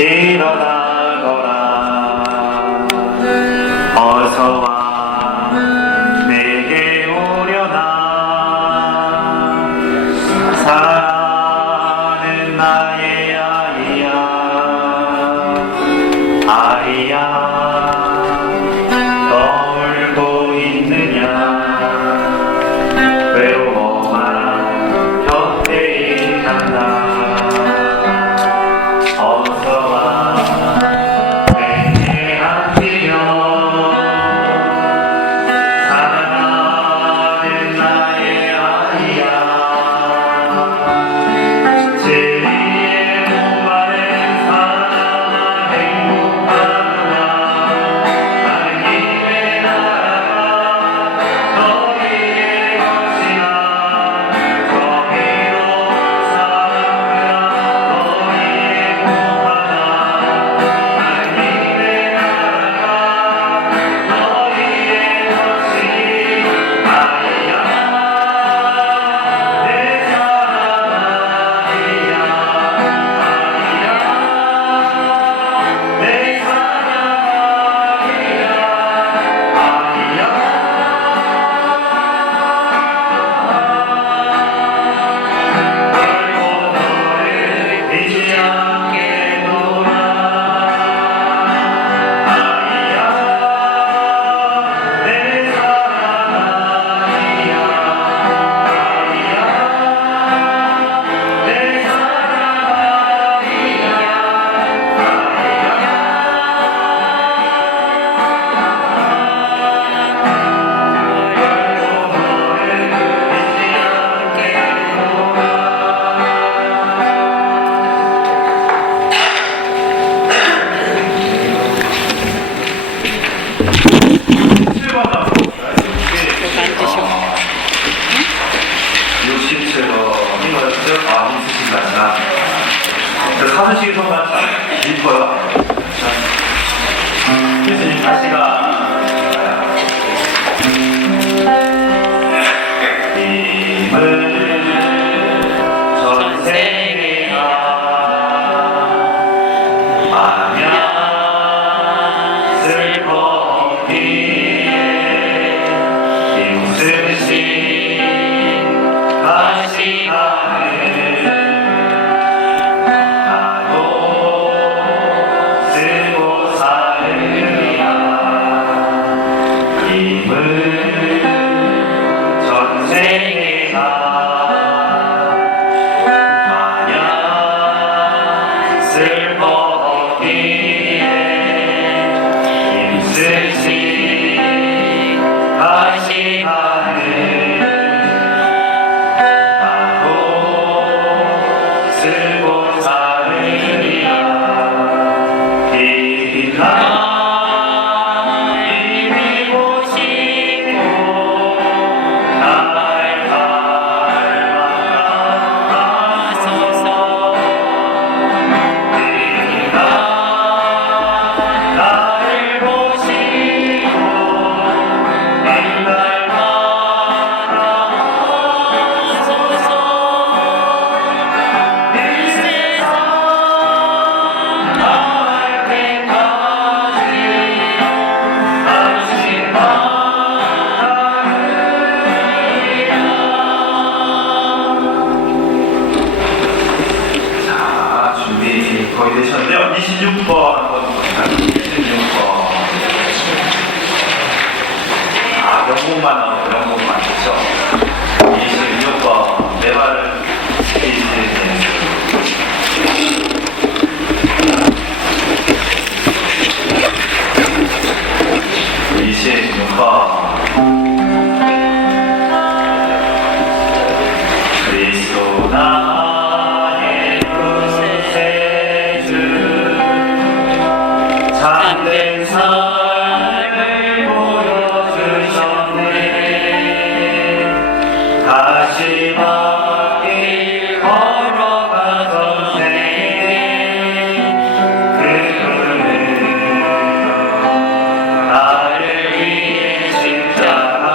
일어나거라 어서와 내게 오려나 사랑하는 나의 아이야 너 울고 있느냐 외로워 마라 곁에 있단다 어서와 내게 안기며 사랑하는 나의 아이야 진리의 목마른 사랑아 행복하구나 나는 이내 나라가 너희의 것이라 정의로운 사랑으로 너희 행복하다 나는 이내 나라가 너희의 것이 아이야 내 사랑 아이야 내 사랑 아이야 결코 너를 잊지 않겠노라 아이야 내 사랑 아이야 내 사랑 결코 너를 잊지 않겠노라 사무실 성만 읽어요. 예수님 다시가 힘을 전생에가 마냥 슬퍼기에 힘쓰신 가시나는 쓰고 살으리라 힘을 전생에가 마냥 슬퍼기에 힘쓰신 가시나는 나도 쓰고 살으리라 이기고 싶고 날 닮아가소서 네가 나를 보시고 날 닮아가소서 이 세상 나갈 때까지 당신만 따르리라. 자, 준비 거의 되셨는데요. 26번 한번 볼까요? 26번. 아, 영국만 나오고 영국만 그렇죠? 26번 내 발을 스키시는 26번 그리스도 나의 구세주 참된 삶을 보여주셨네 다시 막길 걸어가던 생에 그분은 나를 위해 십자가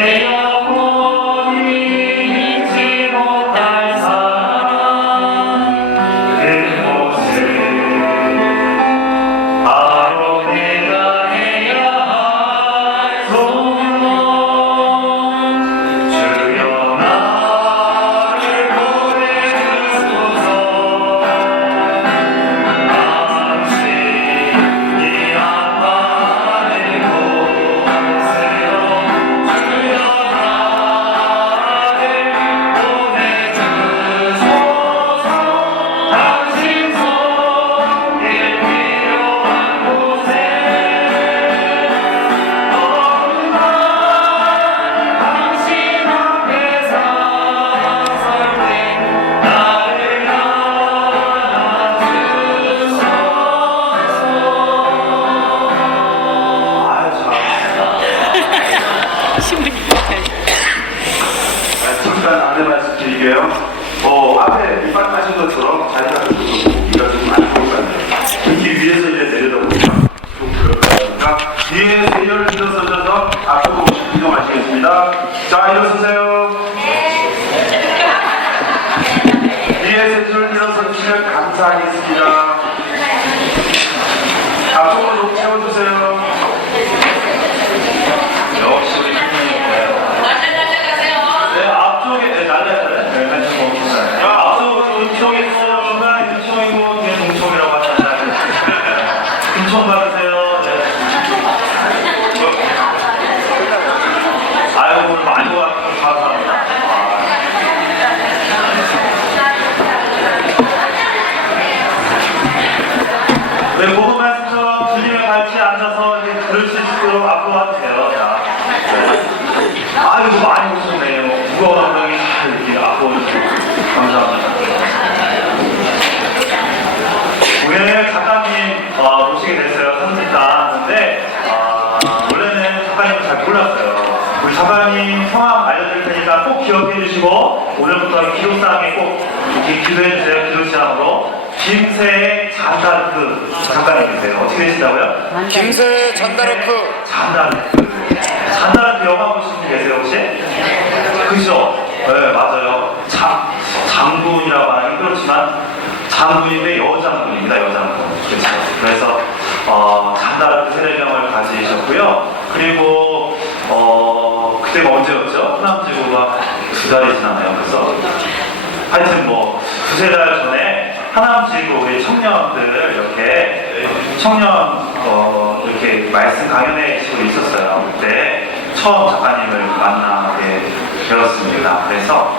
내 영혼이 잊지 못할 사랑 그곳을 바로 내가 해야 할 소원 주여 나를 보내주소서 당신이 아파하는 곳으로 주여 나를 보내주소서 당신 손길 필요한 곳에 어느 날 당신 앞에 서설 때 나를 안아주소서. 신분이 잠깐 안내 말씀드릴게요. 앞에 입학하신 것처럼 자리가 좀 보기가 좀 안 좋을 것 같아요. 특히 위에서 이제 내려다 보면 좀 그럴 것 같으니까 뒤에 세열을 일어서셔서 앞으로 이동하시겠습니다. 자, 일어서세요. 뒤에 세열을 일어서 주시면 감사하겠습니다. 앞으로 좀 채워주세요. 역시 우리 팬이에요. 네, 앞쪽에 날려야 앞쪽으로 은총이 있으면 은총이고 뒤에 동총이라고 하잖아요. 은총 받으세요. 네. 아이고 오늘 많이 와서 감사합니다. 네, 모든 말씀처럼 주님의 발치에 앉아서 이제 들을 수 있도록 앞으로 와주세요. 자. 아이고 많이 오셨네요. 무거운 엉덩이 잘 이렇게 앞으로 오셔서 감사합니다. 오늘 작가님 모시게 됐어요. 선집단 하는데 원래는 작가님을 잘 몰랐어요. 우리 작가님 성함 알려드릴 테니까 꼭 기억해 주시고 오늘부터 기도상에 꼭 이렇게 기도해 주세요. 기도 시작으로 김세의 잔다르크 작가님이세요. 어떻게 되신다고요? 김세 잔다르크. 잔다르크 영화 보신 분 계세요 혹시? 그죠? 네 맞아요. 장군이라고 하기 그렇지만 장군인데 여장군입니다. 여장군. 그렇죠. 그래서 잔다르크 세례명을 가지셨고요. 그리고 그때가 언제였죠? 호남지구가 2달이 지났나요? 그래서 하여튼 뭐 두세 달 전에 하남지구 우리 청년들 이렇게 이렇게 말씀 강연회식으로 있었어요. 그때 처음 작가님을 만나게 되었습니다. 그래서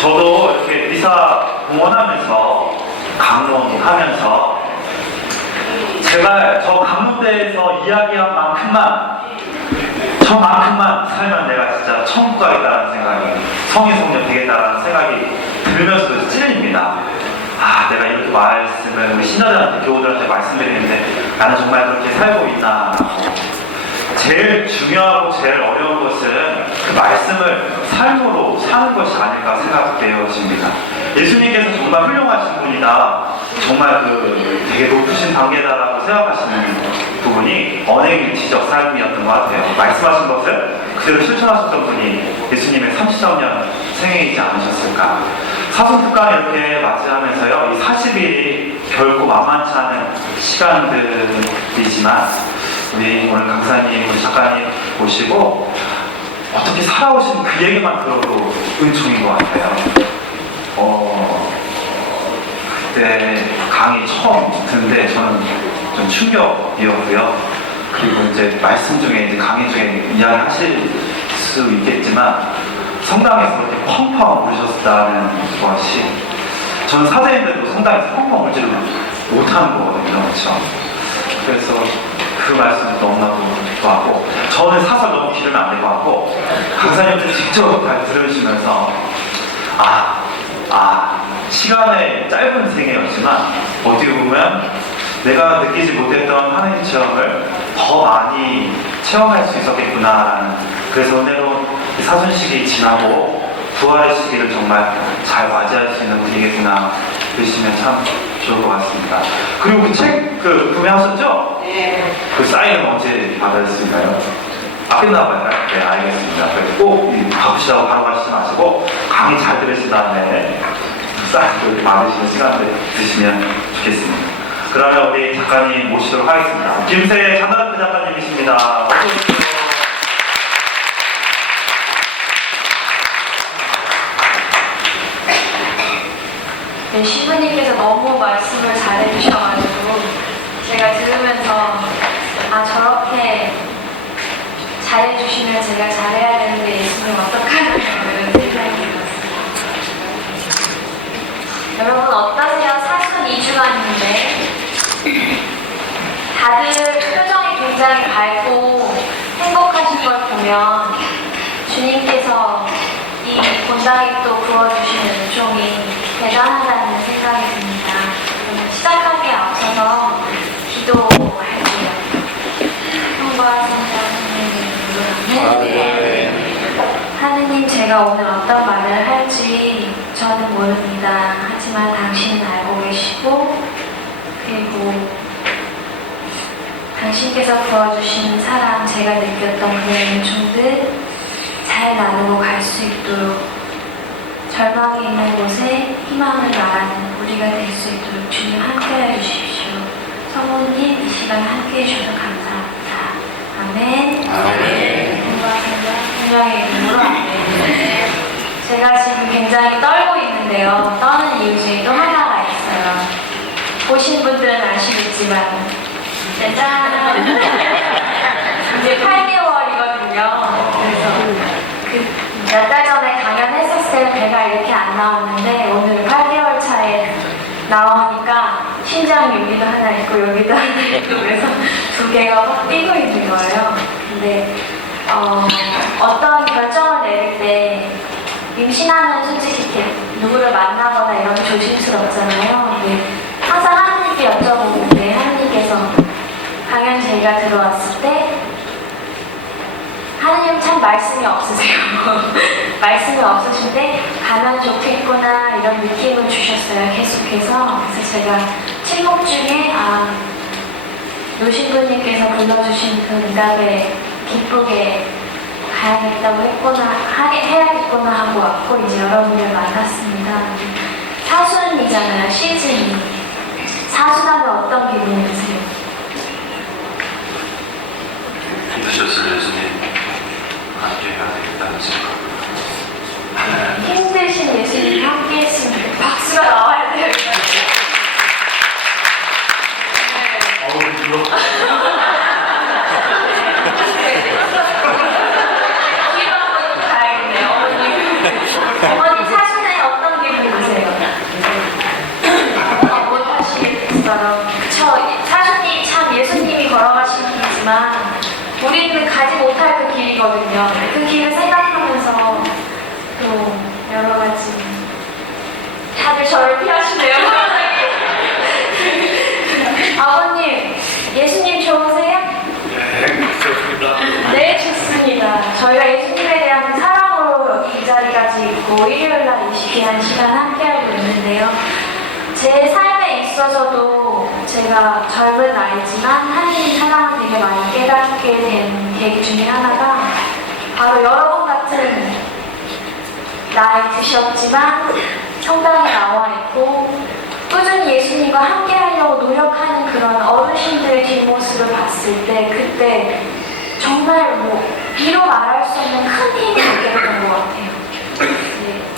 저도 이렇게 미사 공헌하면서 강론하면서 제발 저 강론대에서 이야기한 저만큼만 살면 내가 진짜 천국 가겠다는 생각이 성인 성녀 되겠다는 생각이 들면서도 찔립니다. 내가 이렇게 말씀을 우리 신자들한테 교우들한테 말씀드리는데 나는 정말 그렇게 살고 있나. 제일 중요하고 제일 어려운 것은 그 말씀을 삶으로 사는 것이 아닐까 생각되어집니다. 예수님께서 정말 훌륭하신 분이다, 정말 되게 높으신 단계다라고 생각하시는 부분이 언행일치적 삶이었던 것 같아요. 말씀하신 것을 그대로 실천하셨던 분이 예수님의 33년 생애이지 않으셨을까. 사순특강 이렇게 맞이하면서요, 이 40일이 결코 만만치 않은 시간들이지만 우리 오늘 강사님, 우리 작가님 모시고 어떻게 살아오신 그 얘기만 들어도 은총인 것 같아요. 그때 강의 처음 듣는데 저는 좀 충격이었고요. 그리고 이제 말씀 중에 이제 강의 중에 이야기하실 수 있겠지만 성당에서 그렇게 펑펑 울으셨다는 것이 저는 사제인데도 성당에서 펑펑 울지를 못하는 거거든요. 그렇죠? 그래서 그 말씀도 너무나도 좋아하고 저는 사설 너무 기르면 안 될 것 같고 강사님들 직접 잘 들으시면서 시간의 짧은 생애였지만 어떻게 보면 내가 느끼지 못했던 하나님의 체험을 더 많이 체험할 수 있었겠구나라는, 그래서 오늘은 사순식이 지나고 부활의 시기를 정말 잘 맞이할 수 있는 분위기구나 보시면 참 좋을 것 같습니다. 그리고 그 책 구매하셨죠? 네. 그 사인은 언제 받을 수 있나요? 끝나고 할까요? 네, 알겠습니다. 꼭 바쁘시다고 바로 가시지 마시고 강의 잘 들으신 다음에 싹 이렇게 받으시는 시간을 드시면 좋겠습니다. 그러면 우리 작가님 모시도록 하겠습니다. 김세 장다르크 작가님이십니다. 어서 오십시오. 네, 신부님께서 너무 말씀을 잘해주셔가지고 제가 들으면서 아 저렇게 잘해주시면 제가 잘해야 되는데 예수님 어떡하나 이런 생각이 들었어요. 여러분 어떠세요? 사순 2주간인데 다들 표정이 굉장히 밝고 행복하신 걸 보면 주님께서 이 본당에 또 부어주신 은총이 대단하다는 생각이 듭니다. 그럼 시작하기에 앞서서 기도할게요. 성과 성자 하느님, 하느님 제가 오늘 어떤 말을 할지 저는 모릅니다. 하지만 당신은 알고 계시고 그리고 당신께서 부어주신 사랑, 제가 느꼈던 그의 은총들 잘 나누고 갈 수 있도록 절망이 있는 곳에 희망을 말하는 우리가 될 수 있도록 주님 함께해 주십시오. 성모님 이 시간 함께해 주셔서 감사합니다. 아멘. 아멘. 분명히 이름으로 아멘. 제가 지금 굉장히 떨고 있는데요. 떠는 이유 중에 또 하나가 있어요. 보신 분들은 아시겠지만 짜잔 이제 8개월이거든요. 그래서 몇 달 전에 강연했었을 때는 배가 이렇게 안 나왔는데 오늘 8개월 차에 나오니까 심장 여기도 하나 있고 여기도 하나 있고 그래서 두 개가 막 뛰고 있는 거예요. 근데 어떤 결정을 내릴 때 임신하면 솔직히 이렇게 누구를 만나거나 이런 게 조심스럽잖아요. 근데 항상 하나님께 여쭤보는데 하나님께서 강연 제의가 들어왔을 때 하나님 참 말씀이 없으세요. 말씀이 없으신데 가면 좋겠구나 이런 느낌을 주셨어요. 계속해서. 그래서 제가 침묵 중에 노신부님께서 불러주신 그 응답에 기쁘게 가야겠다고 했구나, 해야겠구나 하고 왔고 이제 여러분들 만났습니다. 사순이잖아요. 시즌이. 사순하면 어떤 기분이 드세요? 힘드셨을 예수님 함께 해야 되겠다는 생각. 힘드신 예수님이 함께 했으면 박수가 나와야 돼요. 어머니 사순에 어떤 기분 드세요? 못하시겠어요. 그쵸. 사순이 참 예수님이 걸어가신 길이지만 우리는 가지 못할 그 길이거든요. 그 길을 생각하면서 또 여러 가지 다들 저를 피하시네요. 아버님, 예수님 좋으세요? 네, 좋습니다. 네, 좋습니다. 저희가 예수님에 대한 사랑으로 여기 이 자리까지 있고 일요일날 이 귀한 시간 함께하고 있는데요. 제 삶에 있어서도 제가 젊은 나이지만 하나님 사랑을 되게 많이 깨닫게 된 계기 중에 하나가 바로 여러분 같은 나이 드셨지만 성당에 나와 있고 꾸준히 예수님과 함께 하려고 노력하는 그런 어르신들의 뒷모습을 봤을 때 그때 정말 비로 말할 수 없는 큰 힘이 느꼈던 것 같아요.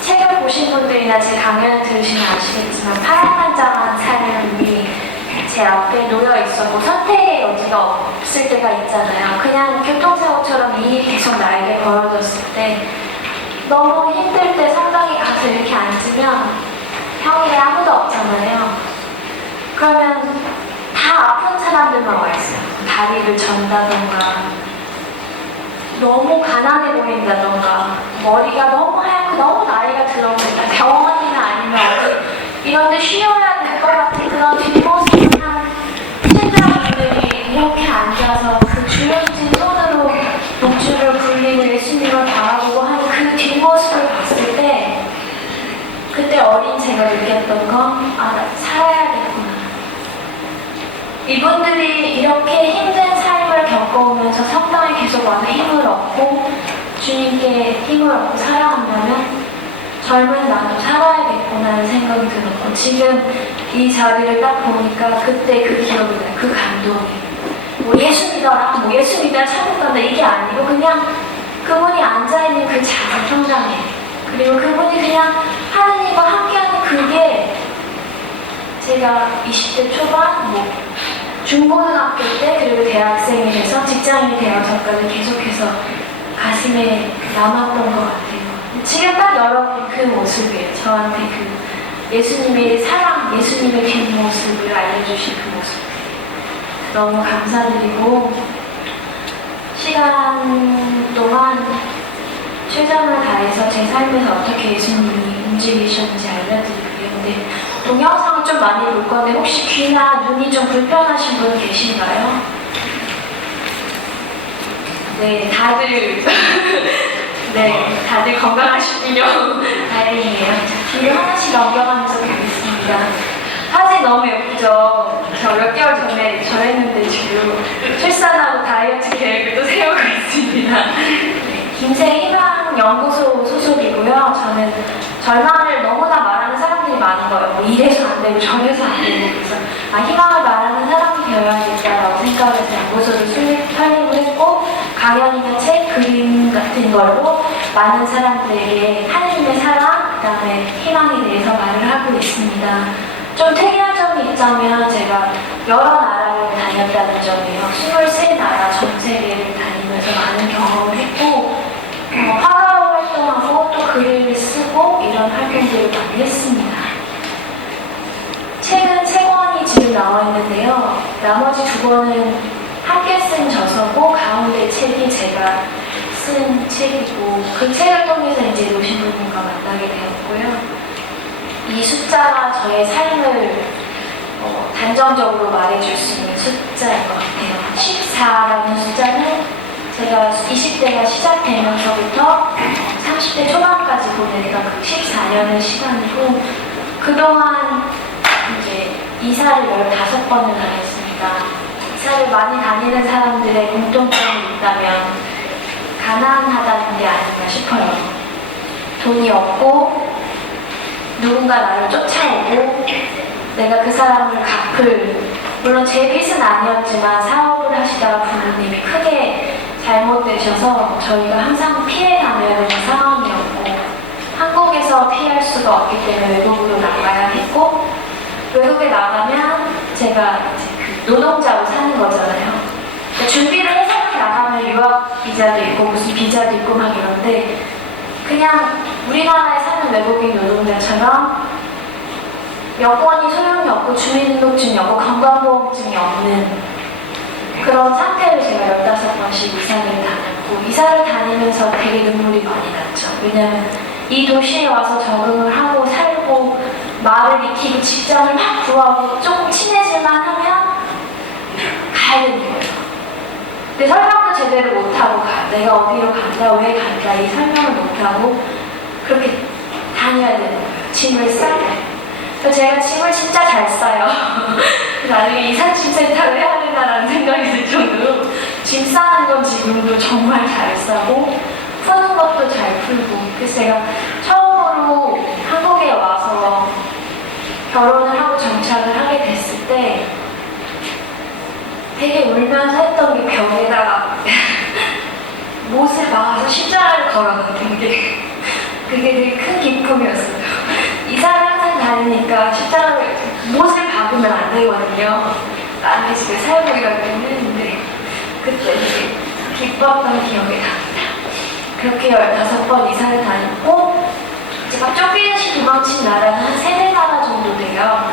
책을 보신 분들이나 제 강연을 들으시면 아시겠지만 파란만장한 삶이 제 앞에 놓여 있었고 선택의 여지가 없을 때가 있잖아요. 그냥 교통사고처럼 이 일이 계속 나에게 벌어졌을 때 너무 힘들 때 성당에 가서 이렇게 앉으면 평일에 아무도 없잖아요. 그러면 다 아픈 사람들만 와 있어요. 다리를 전다던가 너무 가난해 보인다던가 머리가 너무 하얗고 너무 나이가 들어 보인다. 병원이나 아니면 어디 이런 데 쉬어야 될 것 같은 그런 뒷모습을 한 신자분들이 이렇게 앉아서 그 주름진 손으로 목줄을 굴리고 예수님을 바라보고 하는 그 뒷모습을 봤을 때 그때 어린 제가 느꼈던 건 나 살아야겠구나. 이분들이 이렇게 힘든 삶을 겪고 겪어오면서 성당에 계속 와서 힘을 얻고 주님께 힘을 얻고 살아간다면 젊은 나도 살아야겠구나라는 생각이 들었고 지금 이 자리를 딱 보니까 그때 그 기억이 나요. 그 감동이. 뭐 예수 믿어라, 뭐 예수 믿어야 천국 간다 이게 아니고 그냥 그분이 앉아있는 그 자리 성당에 그리고 그분이 그냥 하느님과 함께하는 그게 제가 20대 초반, 뭐 중고등학교 때 그리고 대학생이 돼서 직장인이 되어서까지 계속해서 가슴에 남았던 것 같아요. 지금 딱 여러분 그 모습이에요. 저한테 그 예수님의 사랑, 예수님의 뒷모습을 알려주신 그 모습. 너무 감사드리고 시간 동안 최선을 다해서 제 삶에서 어떻게 예수님이 움직이셨는지 알려드릴게요. 근데 동영상을 좀 많이 볼 건데 혹시 귀나 눈이 좀 불편하신 분 계신가요? 네, 다들 네, 다들 건강하시군요. 다행이에요. 뒤를 하나씩 넘겨가면서 가겠습니다. 사진 너무 예쁘죠? 저 몇 개월 전에 저랬는데 지금 출산하고 다이어트 계획을 또 세우고 있습니다. 네, 김새 희망 연구소 소속이고요. 저는 절망을 너무나 말하는 사람들이 많은 거예요. 뭐 이래서 안 되고 저래서 안 되고 그래서 희망을 말하는 사람이 되어야겠다라고 생각해서 연구소를 설립을 했고 강연이나 책, 그림 같은 걸로 많은 사람들에게 하느님의 사랑, 그 다음에 희망에 대해서 말을 하고 있습니다. 좀 특이한 점이 있자면 제가 여러 나라를 다녔다는 점이에요. 23나라 전 세계를 다니면서 많은 경험을 했고 화가로 활동하고 또 글을 쓰고 이런 활동들을 많이 했습니다. 책은 3권이 지금 나와 있는데요. 나머지 2권은 함께 쓴 저서고 가운데 책이 제가 쓴 책이고 그 책을 통해서 이제 노신부님과 만나게 되었고요. 이 숫자가 저의 삶을 단정적으로 말해줄 수 있는 숫자인 것 같아요. 14라는 숫자는 제가 20대가 시작되면서부터 30대 초반까지 보냈던 그 14년의 시간이고 그동안 이제 이사를 15번을 다녔습니다. 이사를 많이 다니는 사람들의 공통점이 있다면 가난하다는 게 아닌가 싶어요. 돈이 없고 누군가 나를 쫓아오고 내가 그 사람을 갚을 물론 제 빚은 아니었지만 사업을 하시다가 부모님이 크게 잘못되셔서 저희가 항상 피해 다녀야 되는 상황이었고 한국에서 피할 수가 없기 때문에 외국으로 나가야 했고 외국에 나가면 제가 이제 그 노동자로 사는 거잖아요. 준비를 해서 나가면 유학 비자도 있고 무슨 비자도 있고 막 이런데 그냥 우리나라에 사는 외국인 노동자처럼 여권이 소용이 없고 주민등록증이 없고 건강보험증이 없는 그런 상태로 제가 15번씩 이사를 다녔고 이사를 다니면서 되게 눈물이 많이 났죠. 왜냐면 이 도시에 와서 적응을 하고 살고 말을 익히고 직장을 막 구하고 조금 친해질만 하면 가야 되는 거예요. 근데 설명도 제대로 못하고 내가 어디로 간다, 왜 간다 이 설명을 못하고 그렇게 다녀야 되는 거예요. 짐을 싸요. 그래서 제가 짐을 진짜 잘 싸요. 나중에 이삿짐 센터를 해야 된다는 생각이 들 정도로 짐 싸는 건 지금도 정말 잘 싸고 푸는 것도 잘 풀고 그래서 제가 처음으로 한국에 와서 결혼을 하고 정착을 하게 됐을 때 되게 울면서 했던 게 벽에다가 못을 박아서 십자가를 걸어놓는 게 그게 되게 큰 기쁨이었어요. 이사를 항상 다니니까 십자가를 못을 박으면 안 되거든요. 남의 집에 살고 이러긴 했는데 그때 되게 기뻤던 기억이 납니다. 그렇게 15번 이사를 다녔고 제가 쫓기듯이 도망친 나라는 한 3-4나라 정도 돼요.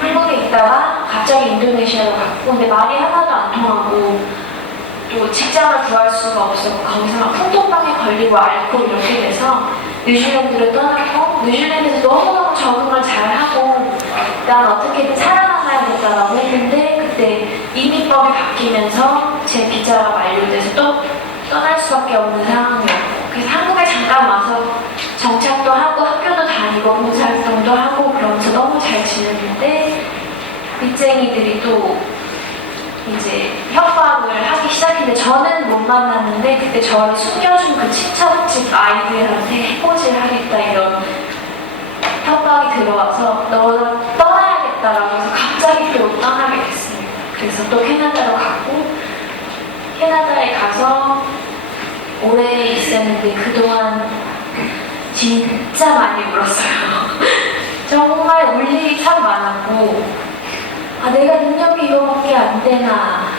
한국에 있다가 갑자기 인도네시아로 갔고 근데 말이 하나도 안 통하고 또 직장을 구할 수가 없었고 거기서 막 풍토병에 걸리고 앓고 이렇게 돼서 뉴질랜드를 떠났고 뉴질랜드에서 너무너무 적응을 잘하고 난 어떻게든 살아남아야겠다라고 했는데 그때 이민법이 바뀌면서 제 비자가 만료돼서 또 떠날 수밖에 없는 상황이었고 그래서 한국에 잠깐 와서 정착도 하고 학교도 다니고 봉사활동도 하고 그러면서 너무 잘 지냈는데 빚쟁이들이 또 이제 협박을 하기 시작했는데 저는 못 만났는데 그때 저를 숨겨준 그 친척집 아이들한테 해코지를 하겠다 이런 협박이 들어와서 너 떠나야겠다라고 해서 갑자기 또 떠나게 됐습니다. 그래서 또 캐나다로 갔고 캐나다에 가서 오래 있었는데 그동안 진짜 많이 울었어요. 정말 울 일이 참 많았고 아 내가 능력이 이거밖에 안 되나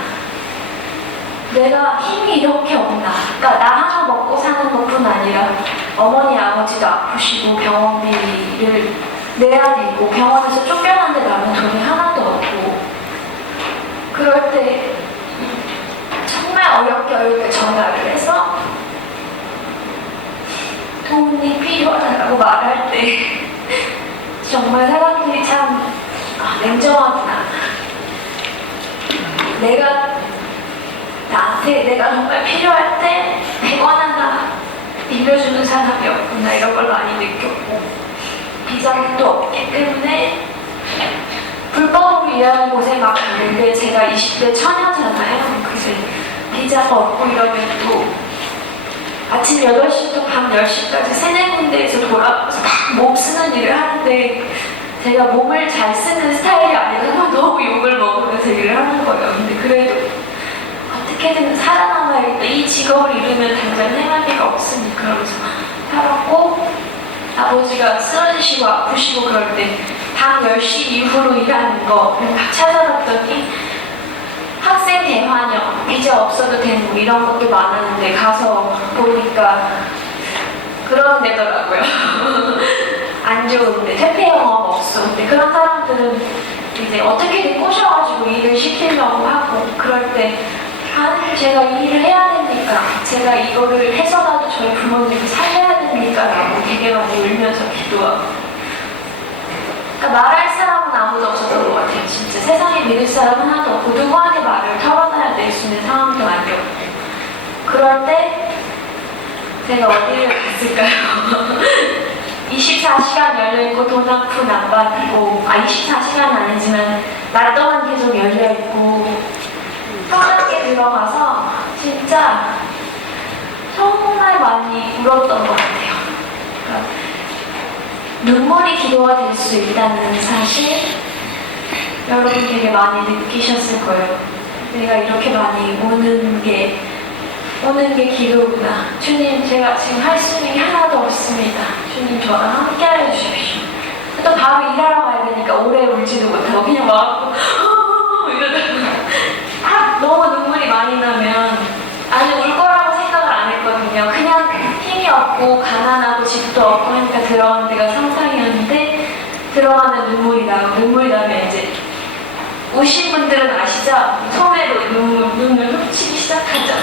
내가 힘이 이렇게 없나 그러니까 나 하나 먹고 사는 것뿐 아니라 어머니 아버지도 아프시고 병원비를 내야 되고 병원에서 쫓겨났는데 나는 돈이 하나도 없고 그럴 때 정말 어렵게 전화를 해서 돈이 필요하다고 말할 때 정말 사람들이 참 냉정하구나. 내가 정말 필요할 때 100원 하나 빌려주는 사람이 없구나 이런 걸 많이 느꼈고 비자가 또 없기 때문에 불법으로 일하는 곳에 막 갔는데 제가 20대 처녀잖아요. 그래서 비자가 없고 이러면 또 아침 8시부터 밤 10시까지 3-4군데에서 돌아가서 막 몸 쓰는 일을 하는데 제가 몸을 잘 쓰는 스타일이 아니라서 너무 욕을 먹으면서 일을 하는 거예요. 근데 그래도 어떻게든 살아남아야겠다. 이 직업을 잃으면 당장 생활비가 없으니까 그러면서 살았고 아버지가 쓰러지시고 아프시고 그럴 때 밤 10시 이후로 일하는 거 그냥 막 찾아봤더니 학생 대환영, 비자 없어도 되는 뭐 이런 것도 많았는데 가서 보니까 그런 데더라고요. 안 좋은데 퇴폐 영업 없어. 근데 그런 사람들은 이제 어떻게든 꼬셔가지고 일을 시키려고 하고 그럴 때 제가 이 일을 해야 됩니까? 제가 이거를 해서라도 저희 부모님을 살려야 됩니까? 라고 되게 많이 울면서 기도하고 그러니까 말할 사람은 아무도 없었던 것 같아요. 진짜 세상에 믿을 사람은 하나도 없고 누구한테 말을 털어놔야 될 수 있는 상황도 아니었고 그럴 때 제가 어디를 갔을까요? 24시간 열려있고 돈 한 푼 안 받고 24시간 아니지만 낮 동안 계속 열려있고 편하게 들어가서 진짜 정말 많이 울었던 것 같아요. 그러니까 눈물이 기도가 될 수 있다는 사실 여러분 되게 많이 느끼셨을 거예요. 내가 이렇게 많이 우는 게 기도구나. 주님, 제가 지금 할 수 있는 게 하나도 없습니다. 주님, 저랑 함께 하여 주십시오. 또 바로 일하러 가야 되니까 오래 울지도 못하고 그냥 막 이러다가 너무 눈물이 많이 나면 아니 울 거라고 생각을 안 했거든요. 그냥 힘이 없고 가난하고 집도 없고 하니까 들어가는 데가 상상이었는데 들어가면 눈물이 나면 이제 우신 분들은 아시죠? 소매로 눈을 훔치기 시작하죠.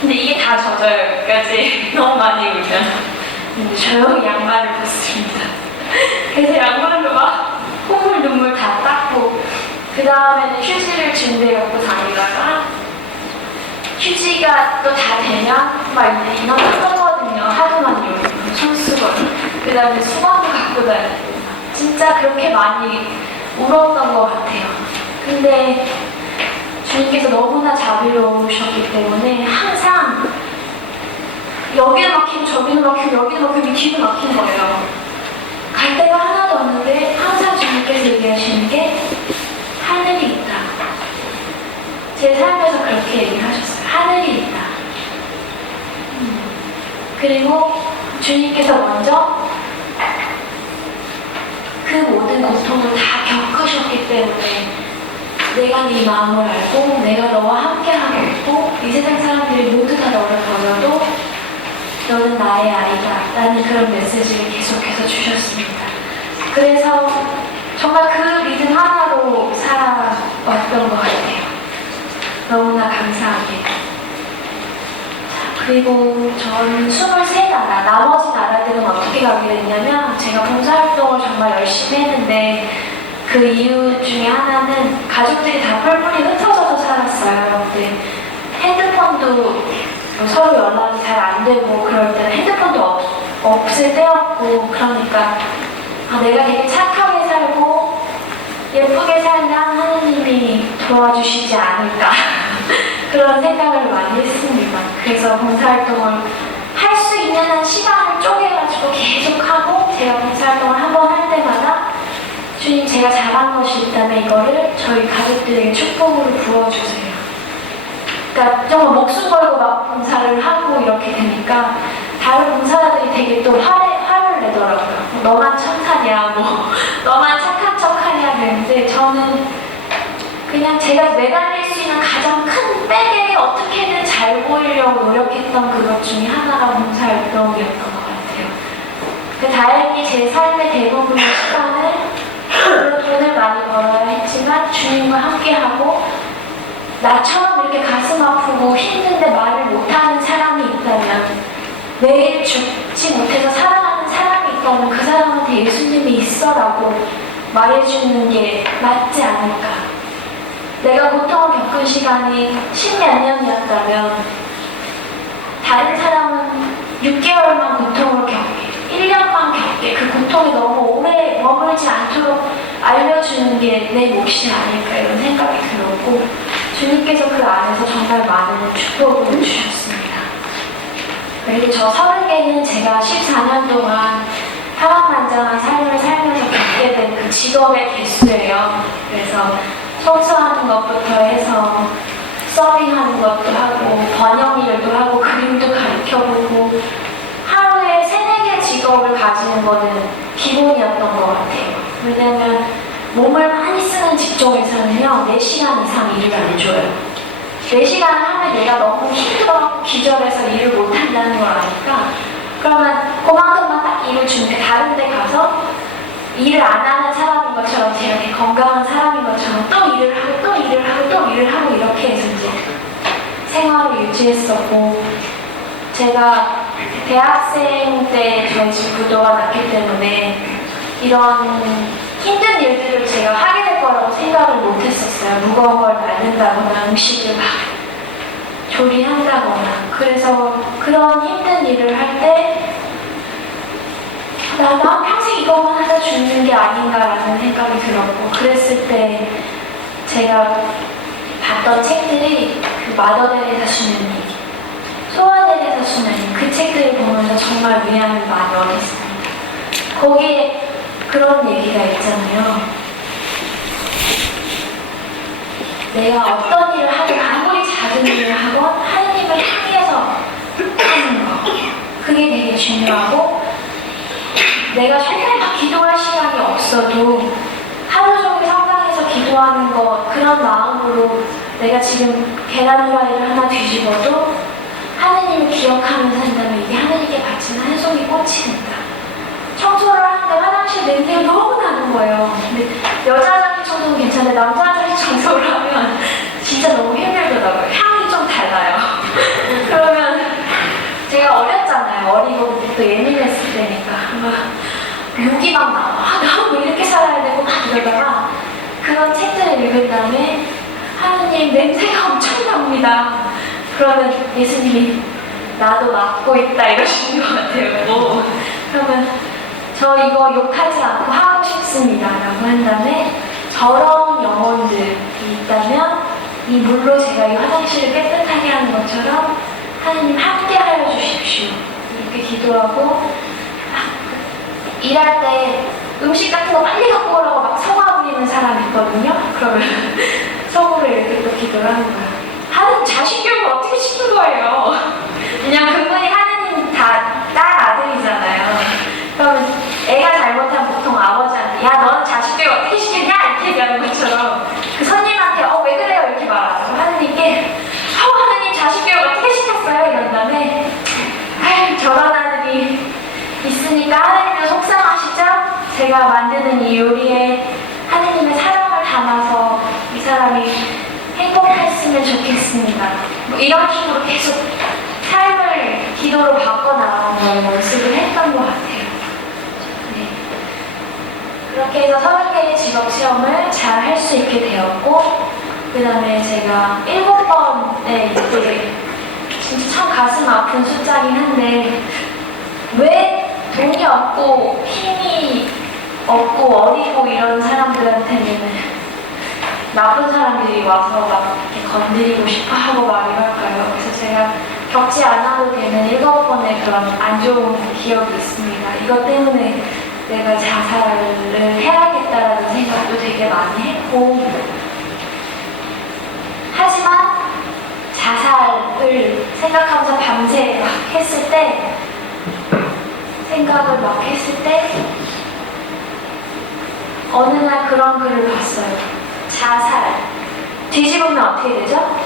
근데 이게 다 젖어요. 여기까지 너무 많이 울면. 근데 조용히 양말을 벗습니다. 그래서 양말로 막 콧물 눈물 다 닦고 그 다음에는 휴지를 준비해갖고 다니다가 휴지가 또 다 되면 막 이제 인원 떠거든요. 하도 많이 울면 손수건 그 다음에 수건도 갖고 다니고 진짜 그렇게 많이 울었던 것 같아요. 근데 주님께서 너무나 자비로우셨기 때문에 항상 여기는 막히고 저기는 막히고 여기는 막히고 뒤도 막힌 거예요. 갈 데가 하나도 없는데 항상 주님께서 얘기하시는 게 하늘이 있다. 제 삶에서 그렇게 얘기하셨어요. 하늘이 있다. 그리고 주님께서 먼저 그 모든 고통을 다 겪으셨기 때문에 내가 네 마음을 알고 내가 너와 함께 하겠고 이 세상 사람들이 모두 다 너를 버려도 너는 나의 아이다 라는 그런 메시지를 계속해서 주셨습니다. 그래서 정말 그 믿음 하나로 살아왔던 것 같아요. 너무나 감사하게. 그리고 전 23나라, 나머지 나라들은 어떻게 가게 됐냐면 제가 봉사활동을 정말 열심히 했는데 그 이유 중에 하나는 가족들이 다 뿔뿔이 흩어져서 살았어요. 근데 핸드폰도 서로 연락이 잘 안 되고 그럴 때는 핸드폰도 없을 때였고 그러니까 내가 되게 착하게 살고 예쁘게 살면 하느님이 도와주시지 않을까 그런 생각을 많이 했습니다. 그래서 봉사활동을 할 수 있는 한 시간을 쪼개가지고 계속하고 제가 봉사활동을 한 번 할 때마다 주님 제가 잘한 것이 있다면 이거를 저희 가족들에게 축복으로 부어주세요. 그러니까 정말 목숨 걸고 막 봉사를 하고 이렇게 되니까 다른 봉사자들이 되게 또 화를 내더라고요. 너만 천사냐, 너만 착한 척하냐 그랬는데 저는 그냥 제가 매달릴 수 있는 가장 큰 백에 어떻게든 잘 보이려고 노력했던 그것 중에 하나가 봉사활동이었던 것 같아요. 다행히 제 삶의 대부분의 시간을 물론 돈을 많이 벌어야 했지만 주님과 함께하고 나처럼 이렇게 가슴 아프고 힘든데 말을 못하는 사람이 있다면 매일 죽지 못해서 살아가는 사람이 있다면 그 사람한테 예수님이 있어라고 말해주는 게 맞지 않을까. 내가 고통을 겪은 시간이 10몇 년이었다면 다른 사람은 6개월만 고통을 겪게 1년만 겪게 그 고통이 너무 오래 머물지 않도록 알려주는 게 내 몫이 아닐까 이런 생각이 들었고 주님께서 그 안에서 정말 많은 축복을 주셨습니다. 그리고 저 30개는 제가 14년 동안 파란만장한 삶을 살면서 겪게 된 그 직업의 개수예요. 그래서 청소하는 것부터 해서 서빙하는 것도 하고 번역 일도 하고 그림도 가르쳐보고 하루에 3-4개 직업을 가지는 거는 기본이었던 것 같아요. 왜냐면 몸을 많이 쓰는 직종에서는요 4시간 이상 일을 안 줘요. 4시간을 하면 내가 너무 힘들어 기절해서 일을 못한다는 걸 아니까 그러면 그만큼만 딱 일을 주는데 다른 데 가서 일을 안 하는 사람인 것처럼 제가 이렇게 건강한 사람인 것처럼 또 일을 하고 또 일을 하고 또 일을 하고 이렇게 해서 이제 생활을 유지했었고 제가 대학생 때 저희 집 부도가 났기 때문에 이런 힘든 일들을 제가 하게 될 거라고 생각을 못 했었어요. 무거운 걸 만든다거나 음식을 막 조리한다거나 그래서 그런 힘든 일을 할 때 나 평생 이것만 하다 죽는 게 아닌가라는 생각이 들었고 그랬을 때 제가 봤던 책들이 그 마더데레사 수녀님, 소아데레사 수녀님 그 책들을 보면서 정말 위안을 많이 얻었습니다. 거기에 그런 얘기가 있잖아요. 내가 어떤 일을 하든 아무리 작은 일을 하건 하느님을 향해서 하는 거 그게 되게 중요하고 내가 정말 막 기도할 시간이 없어도 하루 종일 성당에서 기도하는 것 그런 마음으로 내가 지금 계란 후라이를 하나 뒤집어도 하느님을 기억하면서 한다면 이게 하느님께 바치는 한 송이 꽃이 된다. 청소를 하는데 화장실 냄새가 너무 나는 거예요. 근데 여자 화장실 청소는 괜찮은데 남자 화장실 청소를 하면 진짜 너무 힘들더라고요. 향이 좀 달라요. 그러면 제가 어렸잖아요. 어리고 또 예민했을 때니까 막 욕이 막 나와. 나 왜 이렇게 살아야 되고 막 이러다가 그런 책들을 읽은 다음에 하느님 냄새가 엄청 납니다. 그러면 예수님이 나도 맡고 있다 이러시는 것 같아요. 그러면 저 이거 욕하지 않고 하고 싶습니다 라고 한 다음에 저런 영혼들이 있다면 이 물로 제가 이 화장실을 깨끗하게 하는 것처럼 하느님 함께 하여 주십시오 이렇게 기도하고 일할 때 음식 같은 거 빨리 갖고 오라고 막 성화 부리는 사람이 있거든요. 그러면 속으로 이렇게 또 기도를 하는 거예요. 하느님 자식 교육을 어떻게 시킨 거예요? 그냥 그분이 하느님 다 딸 아들이잖아요. 그러면 애가 잘못하면 보통 아버지한테 야 너는 자식 교육 어떻게 시켰냐 이렇게 얘기하는 것처럼 그 손님한테 왜 그래요 이렇게 말하고 하느님께 하느님 자식 교육 어떻게 시켰어요 이런 다음에 아유 저런 아들이 있으니까 하느님은 속상하시죠? 제가 만드는 이 요리에 하느님의 사랑을 담아서 이 사람이 행복했으면 좋겠습니다. 뭐 이런 식으로 계속 삶을 기도로 바꿔나가는 걸 연습을 했던 것 같아요. 네. 그렇게 해서 30개의 직업 체험을 잘 할 수 있게 되었고 그 다음에 제가 7번에 이때 진짜 참 가슴 아픈 숫자긴 한데 왜 돈이 없고 힘이 없고 어리고 이런 사람들한테는 나쁜 사람들이 와서 막 이렇게 건드리고 싶어 하고 막 전에 그런 안 좋은 기억이 있습니다. 이것 때문에 내가 자살을 해야겠다라는 생각도 되게 많이 했고, 하지만 자살을 생각하면서 밤새 막 했을 때, 생각을 막 했을 때 어느 날 그런 글을 봤어요. 자살. 뒤집으면 어떻게 되죠?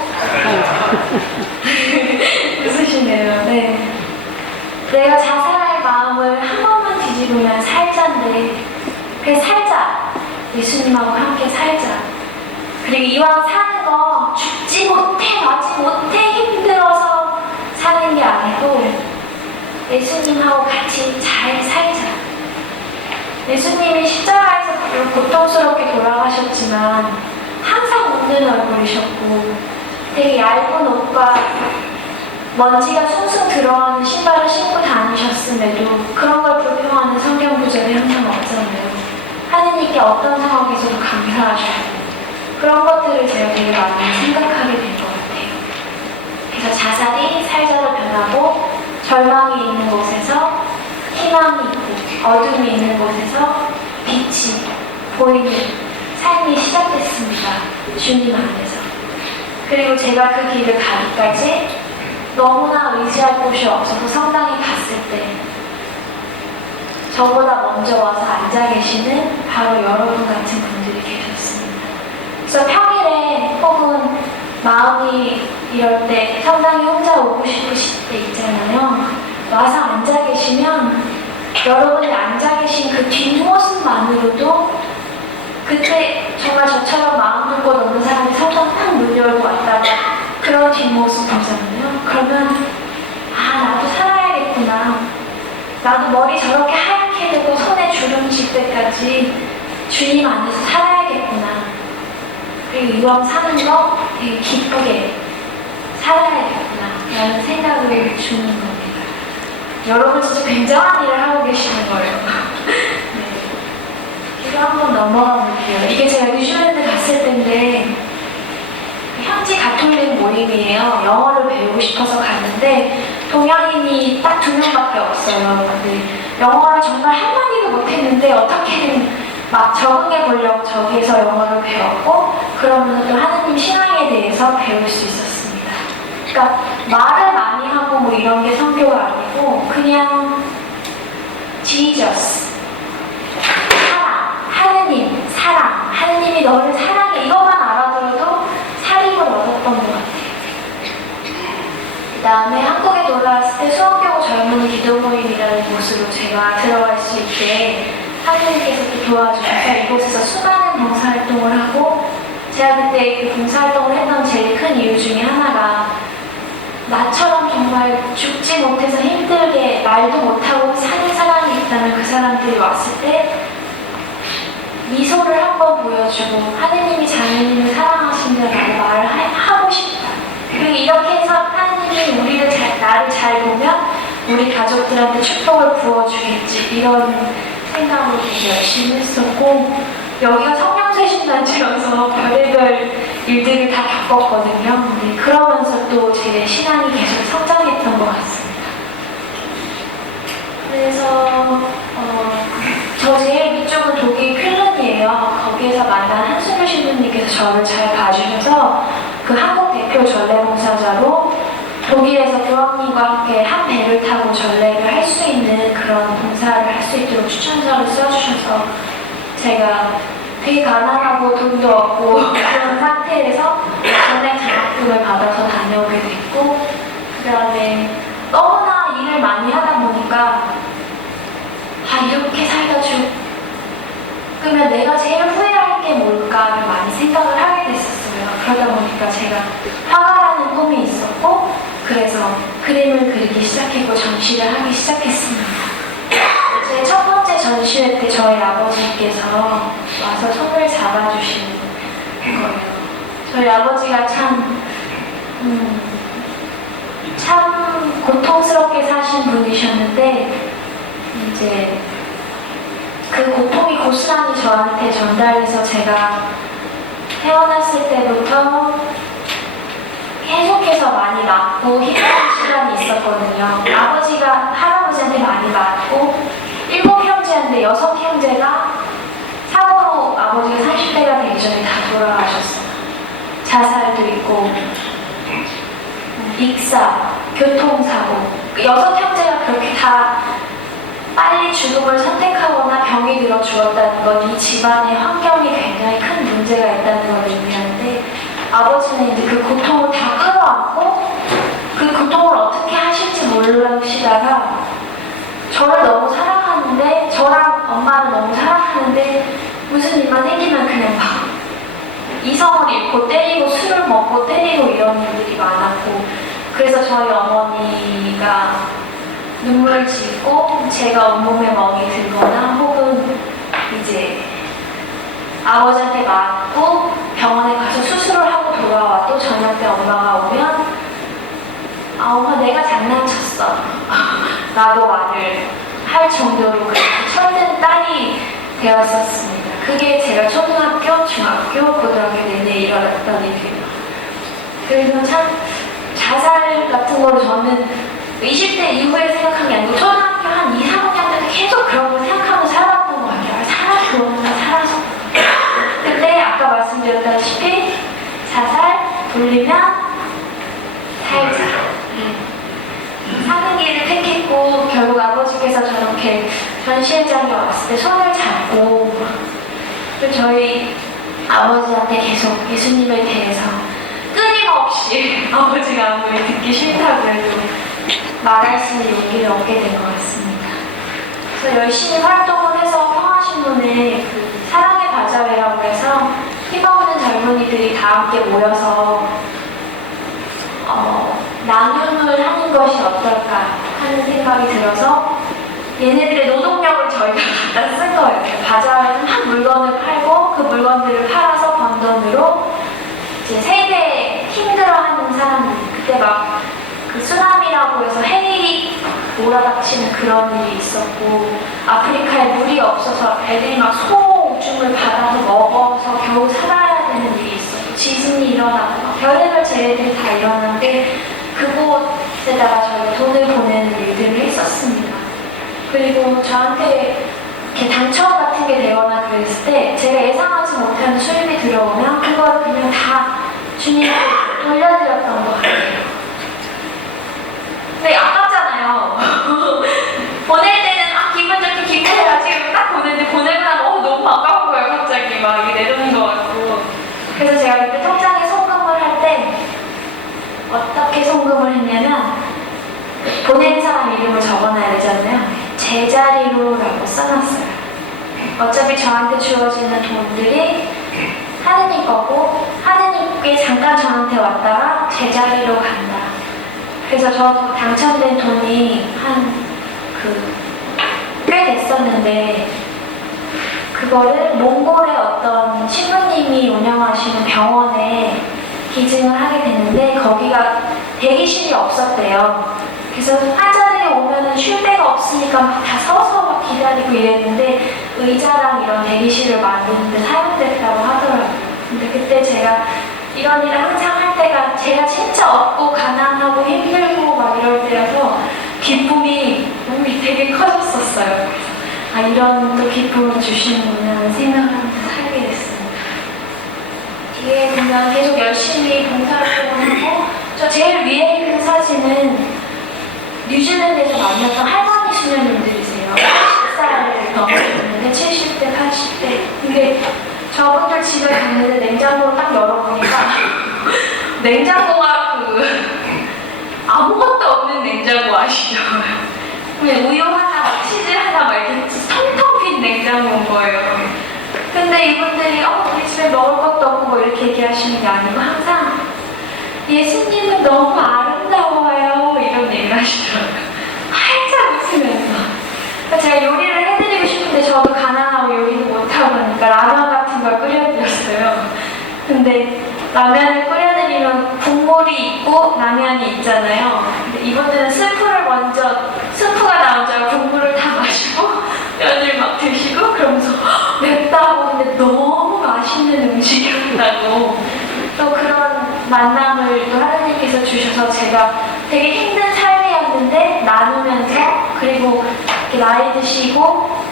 웃으시네요. 네. 내가 자살할 마음을 한 번만 뒤집으면 살자인데, 그래 살자. 예수님하고 함께 살자. 그리고 이왕 사는 거 죽지 못해, 맞지 못해 힘들어서 사는 게 아니고 예수님하고 같이 잘 살자. 예수님이 십자가에서 고통스럽게 돌아가셨지만 항상 웃는 얼굴이셨고, 되게 얇은 옷과 먼지가 숭숭 들어가는 신발을 신고 다니셨음에도 그런 걸 불평하는 성경 구절이 항상 없잖아요. 하느님께 어떤 상황에서도 감사하시고, 그런 것들을 제가 되게 많이 생각하게 된 것 같아요. 그래서 자살이 살자로 변하고, 절망이 있는 곳에서 희망이 있고, 어둠이 있는 곳에서 빛이 보이는 삶이 시작됐습니다. 주님 안에서. 그리고 제가 그 길을 가기까지 너무나 의지할 곳이 없어서 성당에 갔을 때 저보다 먼저 와서 앉아 계시는 바로 여러분 같은 분들이 계셨습니다. 그래서 평일에 혹은 마음이 이럴 때 성당에 혼자 오고 싶으실 때 있잖아요. 와서 앉아 계시면 여러분이 앉아 계신 그 뒷모습만으로도 그때 정말 저처럼 마음 뚫고 넘는 사람이 성당 딱 문 열고 왔다가 그런 뒷모습 보잖아요. 그러면 아, 나도 살아야겠구나. 나도 머리 저렇게 하얗게 되고 손에 주름 질 때까지 주님 안에서 살아야겠구나. 그리고 이왕 사는 거 되게 기쁘게 살아야겠구나 라는 생각을 주는 겁니다. 여러분 진짜 굉장한 일을 하고 계시는 거예요. 네. 이거 한번 넘어가 볼게요. 이게 제가 뉴질랜드 갔을 때인데 현지 가톨릭 모임이에요. 영어를 배우고 싶어서 갔는데 동양인이 딱 2명밖에 없어요. 근데 영어를 정말 한마디도 못했는데 어떻게든 막 적응해 보려고 저기에서 영어를 배웠고, 그러면서 또 하느님 신앙에 대해서 배울 수 있었습니다. 그러니까 말을 많이 하고 뭐 이런 게 성교가 아니고 그냥 Jesus, 사랑, 하느님, 사랑, 하느님이 너를 사랑해, 이것만 알아들어도 살림을 얻었던 것 같아요. 그 다음에 한국에 돌아왔을 때 수원교구 젊은이 기도 모임이라는 곳으로 제가 들어갈 수 있게 하느님께서 또 도와주셔서 이곳에서 수많은 봉사활동을 하고, 제가 그때 그 봉사활동을 했던 제일 큰 이유 중에 하나가 나처럼 정말 죽지 못해서 힘들게 말도 못하고 사는 사람이 있다면 그 사람들이 왔을 때 미소를 한번 보여주고 하느님이 자매님을 사랑하신다라고 말을 하고 싶다. 그리고 이렇게 해서 하느님이 나를 잘 보면 우리 가족들한테 축복을 부어주겠지, 이런 생각으로 되게 열심히 했었고, 여기가 성령세신단체여서 별의별 일들을 다 겪었거든요. 근데 그러면서 또 제 신앙이 계속 성장했던 것 같습니다. 그래서 저 제일 위쪽은 독일 퀼른이에요. 거기에서 만난 한순유 신부님께서 저를 잘 봐주셔서 그 한국 대표 전례봉사자로 독일에서 교황님과 함께 한 배를 타고 전례를 할 수 있는 그런 봉사를 할 수 있도록 추천서를 써주셔서 제가 되게 가난하고 돈도 없고 그런 상태에서 전례 장학금을 받아서 다녀오게 됐고, 그 다음에 너무나 일을 많이 하다 보니까 이렇게 살다 죽으면 내가 제일 후회할 게 뭘까를 많이 생각을 하게 됐었어요. 그러다 보니까 제가 화가라는 꿈이 있었고, 그래서 그림을 그리기 시작했고 전시를 하기 시작했습니다. 제 첫 번째 전시회 때 저희 아버지께서 와서 손을 잡아주시는 거예요. 저희 아버지가 참 고통스럽게 사신 분이셨는데, 이제 그 고통이 고스란히 저한테 전달돼서 제가 태어났을 때부터 계속해서 많이 맞고 힘든 시간이 있었거든요. 아버지가 할아버지한테 많이 맞고 7형제인데 6형제가 사고로 아버지가 30대가 되기 전에 다 돌아가셨어요. 자살도 있고 익사, 교통사고 6형제가 그렇게 다 빨리 죽음을 선택하거나 병이 들어 죽었다는 건 이 집안의 환경이 굉장히 큰 문제가 있다는 걸 의미하는데 아버지는 이제 그 고통을 다 끌어안고 그 고통을 어떻게 하실지 모르시다가 저를 너무 사랑하는데 저랑 엄마를 너무 사랑하는데 무슨 일만 생기면 그냥 막 이성을 잃고 때리고 술을 먹고 때리고 이런 일들이 많았고 그래서 저희 어머니가 눈물을 짓고 제가 온몸에 멍이 들거나 혹은 이제 아버지한테 맞고 병원에 가서 수술을 하고 돌아와도 저녁 때 엄마가 오면 아 엄마 내가 장난쳤어 라고 말을 할 정도로 그렇게 철든 딸이 되었었습니다. 그게 제가 초등학교, 중학교, 고등학교 내내 일어났던 일이에요. 그래서 참 자살 같은 거를 저는 20대 이후에 생각한 게 아니고 초등학교 한 2, 3학년 때도 계속 그런 걸 생각하고 살았던 것 같아요. 살아서 그런가 살아서. 근데 아까 말씀드렸다시피 자살, 돌리면 살자. 사는 길을 택했고 결국 아버지께서 저렇게 전시회장에 왔을 때 손을 잡고 또 저희 아버지한테 계속 예수님에 대해서 끊임없이 아버지가 아무리 듣기 싫다고 해도 말할 수 있는 용기를 얻게 된 것 같습니다. 그래서 열심히 활동을 해서 평화신문에 그 사랑의 바자회라고 해서 힘없는 젊은이들이 다 함께 모여서 나눔을 하는 것이 어떨까 하는 생각이 들어서 얘네들의 노동력을 저희가 갖다 쓴 거예요. 바자회에서 막 물건을 팔고 그 물건들을 팔아서 번 돈으로 이제 세계 힘들어하는 사람들 그때 막 그 쓰나미라고 해서 해일이 몰아닥치는 그런 일이 있었고 아프리카에 물이 없어서 애들이 막 소오줌을 받아서 먹어서 겨우 살아야 되는 일이 있었고 지진이 일어나고 막 별의별 재해들이 다 일어났는데 그곳에다가 저희가 돈을 보내는 일들을 했었습니다. 그리고 저한테 이렇게 당첨 같은 게 되거나 그랬을 때 제가 예상하지 못한 수입이 들어오면 그걸 그냥 다 주님께 돌려드렸던 것 같아요. 근데 아깝잖아요. 보낼 때는 기분 좋게 기부해야지 딱 보냈는데 보내고 나면 너무 아까운 거예요. 갑자기 막 이게 내려오는 것 같고. 그래서 제가 그때 통장에 송금을 할 때 어떻게 송금을 했냐면 보낸 사람 이름을 적어놔야 되잖아요. 제자리로라고 써놨어요. 어차피 저한테 주어지는 돈들이 하느님 거고 하느님께 잠깐 저한테 왔다가 제자리로 간다. 그래서 저 당첨된 돈이 꽤 됐었는데 그거를 몽골의 어떤 신부님이 운영하시는 병원에 기증을 하게 됐는데 거기가 대기실이 없었대요. 그래서 환자들이 오면은 쉴 데가 없으니까 막 다 서서 막 기다리고 이랬는데 의자랑 이런 대기실을 만드는데 사용됐다고 하더라고요. 근데 그때 제가 이런 일을 항상 할 때가 제가 진짜 없고 가난하고 힘들고 막 이럴 때여서 기쁨이 되게 커졌었어요. 아 이런 또 기쁨을 주시는구나 하는 생각하면서 살게 됐습니다. 뒤에 보면 계속 열심히 봉사활동을 하고 저 제일 위에 있는 사진은 뉴질랜드에서 만났던 할머니 수녀님들이세요. 80살을 넘으셨는데 70대, 80대. 근데 저분들 집에 갔는데 냉장고를 딱 열어보니까 냉장고가 아무것도 없는 냉장고 아시죠? 그냥 우유 하나, 막 치즈 하나 막 이렇게 텅텅 빈 냉장고인 거예요. 근데 이분들이 우리 집에 먹을 것도 없고 뭐 이렇게 얘기하시는 게 아니고 항상 예수님은 너무 아름다워요 이런 얘기를 하시더라고요. 활짝 웃으면서. 제가 요리를 해드리고 싶은데 저도 가난하고 요리를 못하고 하니까 라면 같은 걸 끓여드렸어요. 근데 라면을 끓여드리면 국물이 있고 라면이 있잖아요. 근데 이분들은 스프가 나온 줄 알고 국물을 다 마시고 면을 막 드시고 그러면서 맵다고 근데 너무 맛있는 음식이었다고 또 그런 만남을 또 하나님께 주셔서 제가 되게 힘든 삶이었는데 나누면서 그리고 이렇게 나이 드시고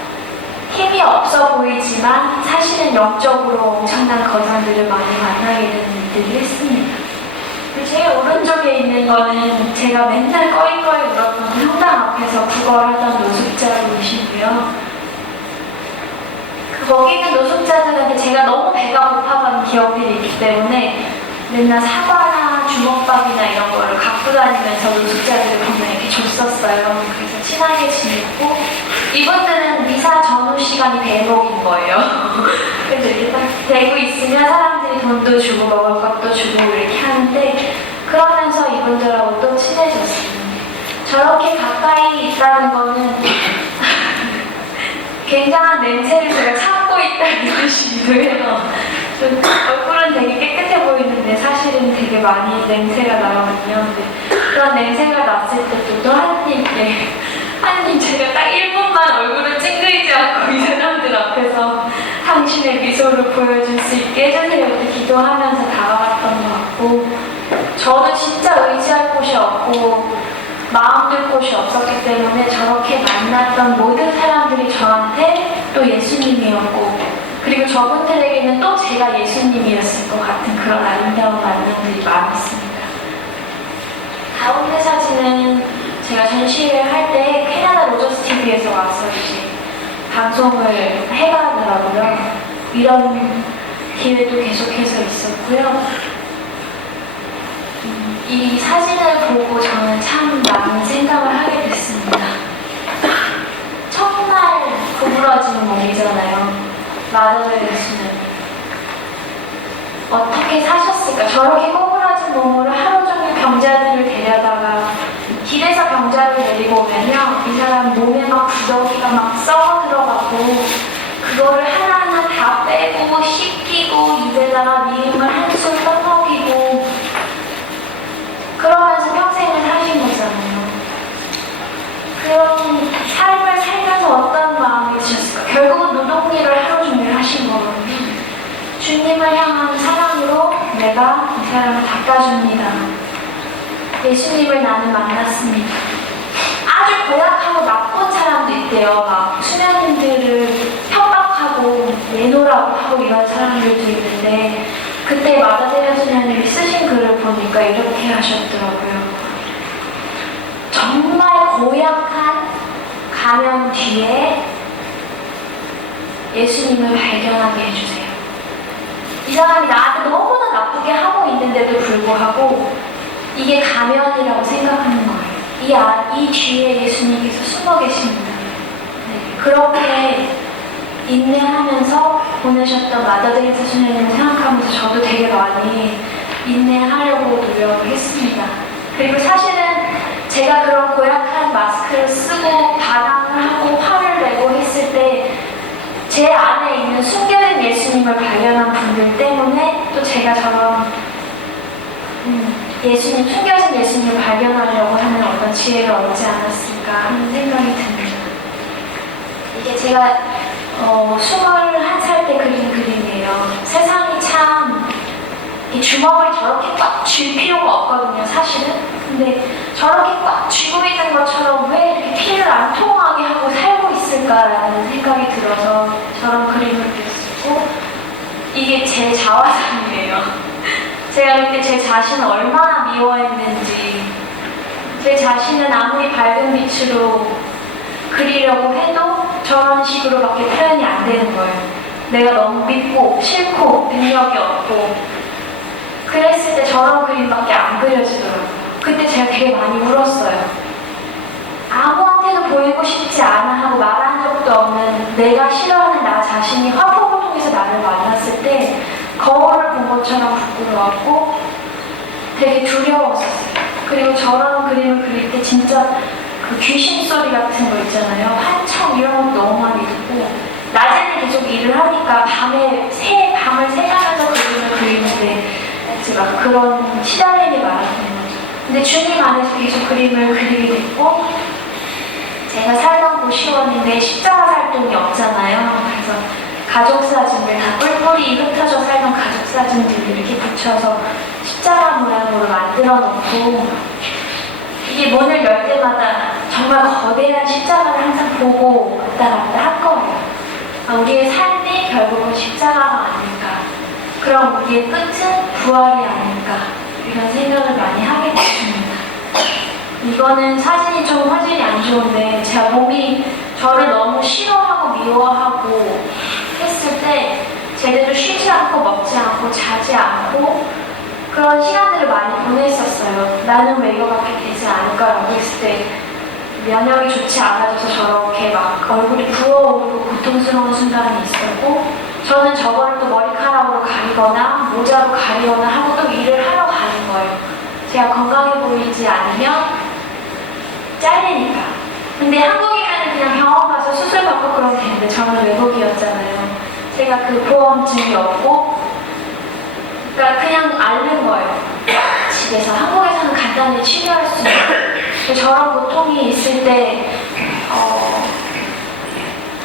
힘이 없어 보이지만 사실은 영적으로 엄청난 거장들을 많이 만나게 되는 일들을 했습니다. 그리고 제일 오른쪽에 있는 거는 제가 맨날 꺼이꺼이 울었던 성당 앞에서 구걸하던 노숙자분이신데요. 거기 있는 노숙자들한테 제가 너무 배가 고파가는 기억들이 있기 때문에 맨날 사과나 주먹밥이나 이런 거를 갖고 다니면서 노숙자들을 보면 이렇게 줬었어요. 그래서 친하게 지냈고 이분들은 미사 전후 시간이 대목인 거예요. 그래서 이렇게 딱 대고 있으면 사람들이 돈도 주고 먹을 것도 주고 이렇게 하는데 그러면서 이분들하고 또 친해졌어요. 저렇게 가까이 있다는 거는 굉장한 냄새를 제가 참고 있다는 뜻이기도 해요. 좀 얼굴은 되게 깨끗해 보이는데 사실은 되게 많이 냄새가 나거든요. 근데 그런 냄새가 났을 때도 또 하나님 제가 딱 1분만 얼굴을 찡그리지 않고 이 사람들 앞에서 당신의 미소를 보여줄 수 있게 해주세요. 이렇게 기도하면서 다가갔던 것 같고 저도 진짜 의지할 곳이 없고 마음 둘 곳이 없었기 때문에 저렇게 만났던 모든 사람들이 저한테 또 예수님이었고 그리고 저분들에게는 또 제가 예수님이었을 것 같은 그런 아름다운 만남들이 많았습니다. 가운데 사진은 제가 전시회를 할 때 캐나다 로저스 TV에서 와서 이제 방송을 해가더라고요. 이런 기회도 계속해서 있었고요. 이 사진을 보고 저는 참 많은 생각을 하게 됐습니다. 첫날 구부러진 몸이잖아요. 마더레스는 어떻게 사셨을까? 저렇게 꼬부라진 몸으로 하루 종일 병자들을 데려다가 길에서 병자를 데리고 오면요, 이 사람 몸에 막 구더기가 막 썩어 들어가고 그거를 하나하나 다 빼고 씻기고 입에다가 미음을 한술 떠먹이고 그러면서 평생을 사신 거잖아요. 그런 삶을 살면서 어떤 마음이 드셨을까? 결국은 노동일을 하루 종일 하신 거거든요. 주님을 향한 사랑으로 내가 이 사람을 닦아줍니다. 예수님을 나는 만났습니다. 아주 고약하고 나쁜 사람도 있대요. 막 수녀님들을 협박하고 내놓으라고 하고 이런 사람들도 있는데 그때 마다데라 수녀님이 쓰신 글을 보니까 이렇게 하셨더라고요. 정말 고약한 가면 뒤에 예수님을 발견하게 해주세요. 이 사람이 나한테 너무나 나쁘게 하고 있는데도 불구하고 이게 가면이라고 생각하는 거예요. 이 뒤에 예수님께서 숨어 계십니다. 네, 그렇게 인내하면서 보내셨던 마더데리타 수녀님을 생각하면서 저도 되게 많이 인내하려고 노력을 했습니다. 그리고 사실은 제가 그런 고약한 마스크를 쓰고 반항을 하고 화를 내고 했을 때 제 안에 있는 숨겨진 예수님을 발견한 분들 때문에 또 제가 저런 숨겨진 예수님을 발견하려고 하는 어떤 지혜를 얻지 않았을까 하는 생각이 듭니다. 이게 제가 21살 때 그린 그림이에요. 세상이 참 이 주먹을 저렇게 꽉 쥘 필요가 없거든요, 사실은. 근데 저렇게 꽉 쥐고 있는 것처럼 왜 이렇게 피를 안 통하게 하고 살고 있을까라는 생각이 들어서 저런 그림을 그렸고 이게 제 자화상이에요. 제가 그때 제 자신을 얼마나 미워했는지 제 자신은 아무리 밝은 빛으로 그리려고 해도 저런 식으로밖에 표현이 안 되는 거예요. 내가 너무 밉고 싫고 능력이 없고 그랬을 때 저런 그림밖에 안 그려지더라고요. 그때 제가 되게 많이 울었어요. 아무한테도 보이고 싶지 않아 하고 말한 적도 없는 내가 싫어하는 나 자신이 화폭을 통해서 나를 만났을 때 거울을 본 것처럼 부끄러웠고 되게 두려웠었어요. 그리고 저런 그림을 그릴 때 진짜 그 귀신 소리 같은 거 있잖아요. 환청 이런 것도 너무 많이 듣고 낮에는 계속 일을 하니까 밤을 새가면서 그림을 그리는데 막 그런 시달림이 많았던 거죠. 근데 주님 안에서 계속 그림을 그리게 됐고 제가 살던 곳 시원인데 십자가 살동이 없잖아요. 그래서 가족 사진을 다 뿔뿔이 흩어져 살던 가족 사진들을 이렇게 붙여서 십자가 모양으로 만들어 놓고 이게 문을 열 때마다 정말 거대한 십자가를 항상 보고 왔다 갔다 할 거예요. 우리의 삶이 결국은 십자가가 아닐까. 그럼 우리의 끝은 부활이 아닐까. 이런 생각을 많이 하게 됐습니다. 이거는 사진이 좀 화질이 안 좋은데 제가 몸이 저를 너무 싫어하고 미워하고 했을 때 제대로 쉬지 않고 먹지 않고 자지 않고 그런 시간들을 많이 보냈었어요. 나는 왜 이거밖에 되지 않을까라고 했을 때 면역이 좋지 않아져서 저렇게 막 얼굴이 부어오르고 고통스러운 순간이 있었고 저는 저거를 또 머리카락으로 가리거나 모자로 가리거나 하고 또 일을 하러 가는 거예요. 제가 건강해 보이지 않으면 잘리니까. 근데 한국이면 그냥 병원 가서 수술 받고 그러면 되는데 저는 외국이었잖아요. 제가 그 보험증이 없고 그러니까 그냥 앓는 거예요. 집에서. 한국에서는 간단히 치료할 수 있는 저런 고통이 있을 때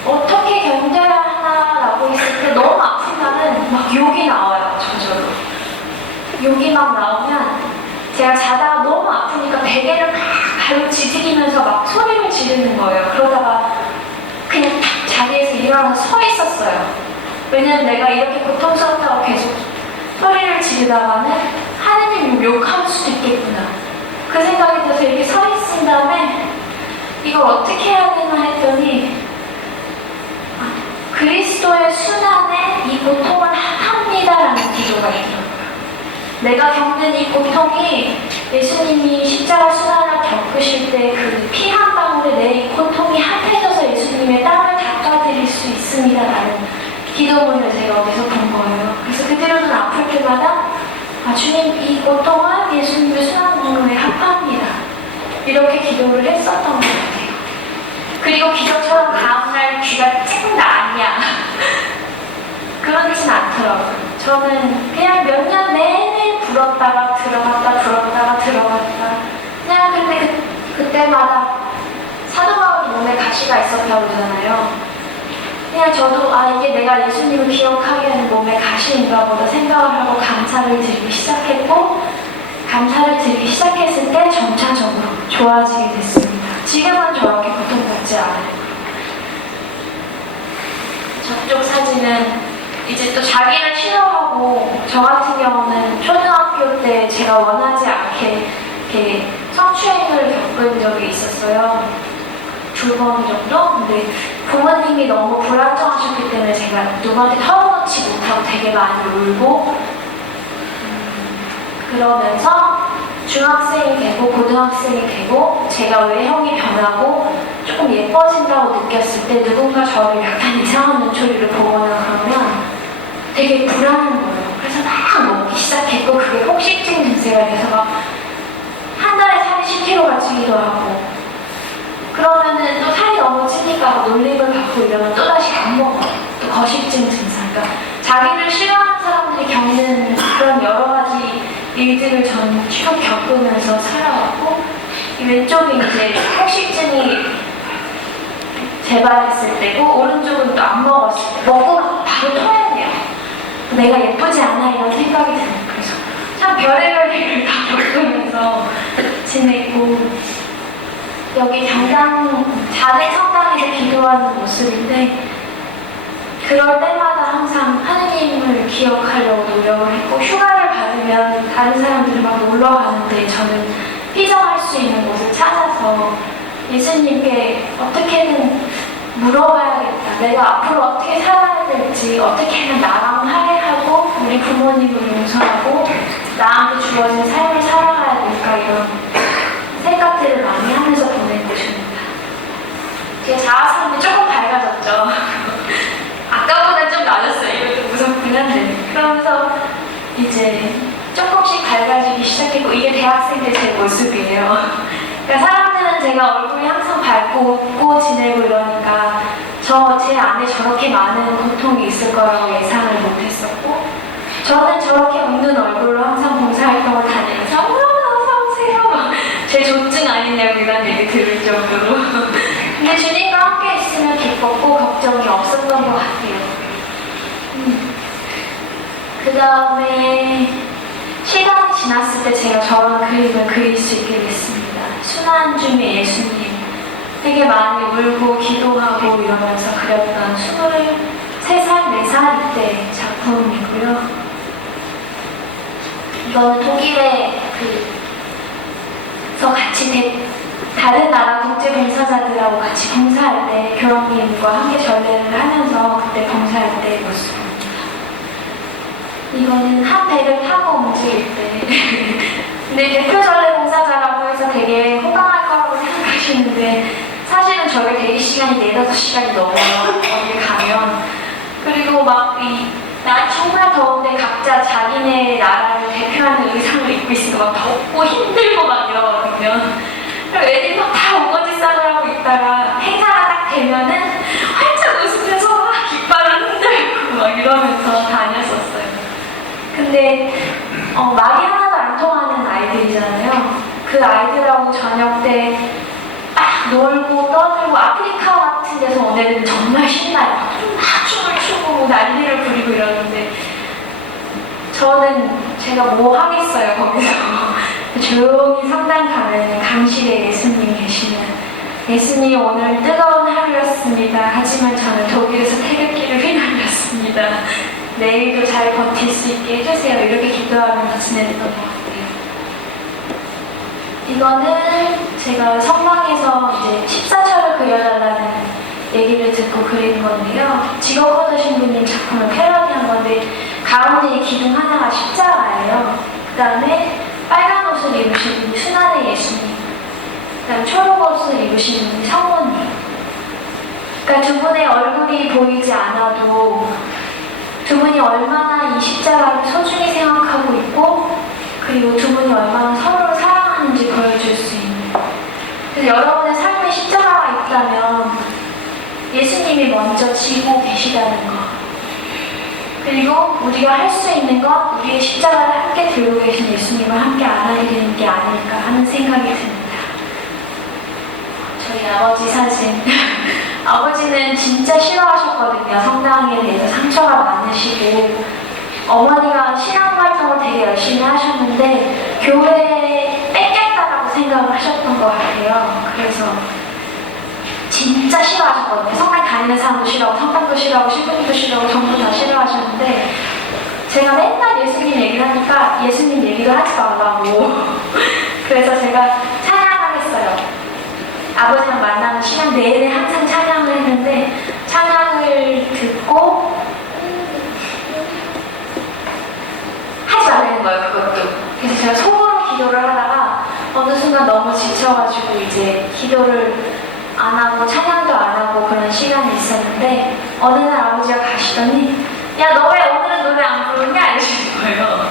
어떻게 견뎌야 하나라고 했을 때 너무 아픈 날은 막 욕이 나와요. 저절로. 욕이 막 나오면 제가 자다가 너무 아프니까 베개를 막 발로 지지기면서 막 소리를 지르는 거예요. 그러다가 그냥 자리에서 일어나서 서 있었어요. 왜냐면 내가 이렇게 고통스럽다고 계속 소리를 지르다가는 하느님 욕할 수도 있겠구나. 그 생각이 들어서 이렇게 서 있은 다음에 이걸 어떻게 해야 되나 했더니 그리스도의 순환에 이 고통을 합니다라는 기도가 있더라고요. 내가 겪는 이 고통이 예수님이 십자가 순환을 겪으실 때 그 피 한 방울에 내 고통이 합해져서 예수님의 땀을 닦아드릴 수 있습니다라는 기도문을 제가 여기서 본 거예요. 그래서 그 뒤로는 아플 때마다 주님 이 고통은 예수님의 순환 공로에 합합니다. 이렇게 기도를 했었던 것 같아요. 그리고 기적처럼 다음날 귀가 찡다 아니야. 그렇진 않더라고요. 저는 그냥 몇 년 내내 불었다가 들어갔다 불었다가 들어갔다 그냥 근데 그때마다 사도바울이 몸에 가시가 있었다고 그러잖아요. 그냥 저도 이게 내가 예수님을 기억하게 하는 몸에 가시인가 보다 생각을 하고 감사를 드리기 시작했고 감사를 드리기 시작했을 때 점차적으로 좋아지게 됐습니다. 지금은 저렇게 고통받지 않아요. 저쪽 사진은 이제 또 자기를 싫어하고 저 같은 경우는 초등학교 때 제가 원하지 않게 이렇게 성추행을 겪은 적이 있었어요. 2번 정도? 근데 부모님이 너무 불안정하셨기 때문에 제가 누구한테 털어놓지 못하고 되게 많이 울고 그러면서 중학생이 되고 고등학생이 되고 제가 외형이 변하고 조금 예뻐진다고 느꼈을 때 누군가 저를 약간 이상한 눈초리를 보거나 그러면 되게 불안한 거예요. 그래서 막 먹기 시작했고 그게 폭식증 증세가 돼서 막 한 달에 살이 10kg가 찌기도 하고 그러면은 또 살이 너무 찌니까 놀림을 받고 이러면 또다시 안 먹어요. 또 거식증 증상. 그러니까 자기를 싫어하는 사람들이 겪는 그런 여러 가지 일들을 저는 쭉 겪으면서 살아왔고 이 왼쪽이 이제 폭식증이 재발했을 때고 오른쪽은 또 안 먹었을 때 먹고 바로 토해야 돼요. 내가 예쁘지 않아 이런 생각이 들어요. 그래서 참 별의별 일을 다 겪으면서 지내고 여기 경당 자대 성당에서 기도하는 모습인데 그럴 때마다 항상 하느님을 기억하려고 노력을 했고 휴가를 받으면 다른 사람들이 막 놀러 가는데 저는 피정할 수 있는 곳을 찾아서 예수님께 어떻게든 물어봐야겠다. 내가 앞으로 어떻게 살아야 될지 어떻게 하면 나랑 화해하고 우리 부모님을 용서하고 나한테 주어진 삶을 살아가야 될까 이런 생각들을 많이 하면서 보내고 있습니다. 제 자아상이 조금 밝아졌죠. 아까보다 좀 낮았어요. 이것도 무섭긴 한데. 그러면서 이제 조금씩 밝아지기 시작했고 이게 대학생 때 제 모습이에요. 그러니까 사람들은 제가 얼굴이 항상 밝고 웃고 지내고 이러니까 제 안에 저렇게 많은 고통이 있을 거라고 예상을 못했었고 저는 저렇게 웃는 얼굴로 항상 봉사활동을 다니면서 어서오세요 제 조증 아니냐고 이런 얘기 들을 정도로 근데 주님과 함께 있으면 기뻤고 걱정이 없었던 것 같아요. 그 다음에 시간이 지났을 때 제가 저런 그림을 그릴 수 있게 됐습니다. 순환 중의 예수님. 되게 많이 울고 기도하고 이러면서 그렸던 23살, 4살 때 작품이고요. 이거는 독일에 그래서 같이 다른 나라 국제봉사자들하고 같이 봉사할 때 교황님과 함께 전례를 하면서 그때 봉사할 때 모습입니다. 이거는 한 배를 타고 움직일 때 근데 대표 전례 봉사자라고 해서 되게 호강할 거라고 생각하시는데 사실은 저희 대기 시간이 4-5시간이 넘어요. 어디 가면. 그리고 날 정말 더운데 각자 자기네 나라를 대표하는 의상을 입고 있으면 막 덥고 힘들고 막 이러거든요. 그리고 애들이 막 다 우거지 싸고 하고 있다가 행사가 딱 되면은 활짝 웃으면서 막 깃발을 흔들고 막 이러면서 다녔었어요. 근데 말이 하나도 안 통하는 아이들이잖아요. 그 아이들하고 저녁 때 딱 놀고 떠들고 아프리카 같은 데서 온 애들은 정말 신나요. 막 춤을 추고 난리를 부리고 이러는데 저는 제가 뭐 하겠어요 거기서. 조용히 성당 가면 강실에 예수님 계시면 예수님 오늘 뜨거운 하루였습니다. 하지만 저는 독일에서 태극기를 휘날렸습니다. 내일도 잘 버틸 수 있게 해주세요. 이렇게 기도하면서 지냈던 것 같아요. 이거는 제가 성당에서 이제 14철을 그려달라는 얘기를 듣고 그린 건데요. 직업 코드 신부님 작품을 패러디한 건데 가운데 이 기둥 하나가 십자가예요. 그 다음에 빨간 옷을 입으신 분이 순환의 예수님, 그 다음에 초록 옷을 입으신 분이 성모님. 그러니까 두 분의 얼굴이 보이지 않아도 두 분이 얼마나 이 십자가를 소중히 생각하고 있고 그리고 두 분이 얼마나 서로를 사랑하는지 보여줄 수 있는. 그래서 여러분의 삶에 십자가가 있다면 예수님이 먼저 지고 계시다는 것. 그리고 우리가 할 수 있는 건 우리의 십자가를 함께 들고 계신 예수님을 함께 안아야 되는 게 아닐까 하는 생각이 듭니다. 저희 아버지 사진. 아버지는 진짜 싫어하셨거든요. 성당에 대해서 상처가 많으시고 어머니가 신앙 활동을 되게 열심히 하셨는데 교회에 뺏겼다라고 생각을 하셨던 것 같아요. 그래서 진짜 싫어하셨거든요. 성당 다니는 사람도 싫어하고 성당도 싫어하고 신부님도 싫어하고 전부 다 싫어하셨는데 제가 맨날 예수님 얘기를 하니까 예수님 얘기도 하지 말라고 그래서 제가 찬양을 했어요. 아버지랑 만나는 시간 내내 항상 찬양을 했는데 찬양을 듣고 하지 말라는 거예요. 그것도. 그래서 제가 속으로 기도를 하다가 어느 순간 너무 지쳐가지고 이제 기도를 안 하고 찬양도 안 하고 그런 시간이 있었는데 어느 날 아버지가 가시더니 야 너 왜 오늘은 노래 안 부르냐 이러시는 거예요.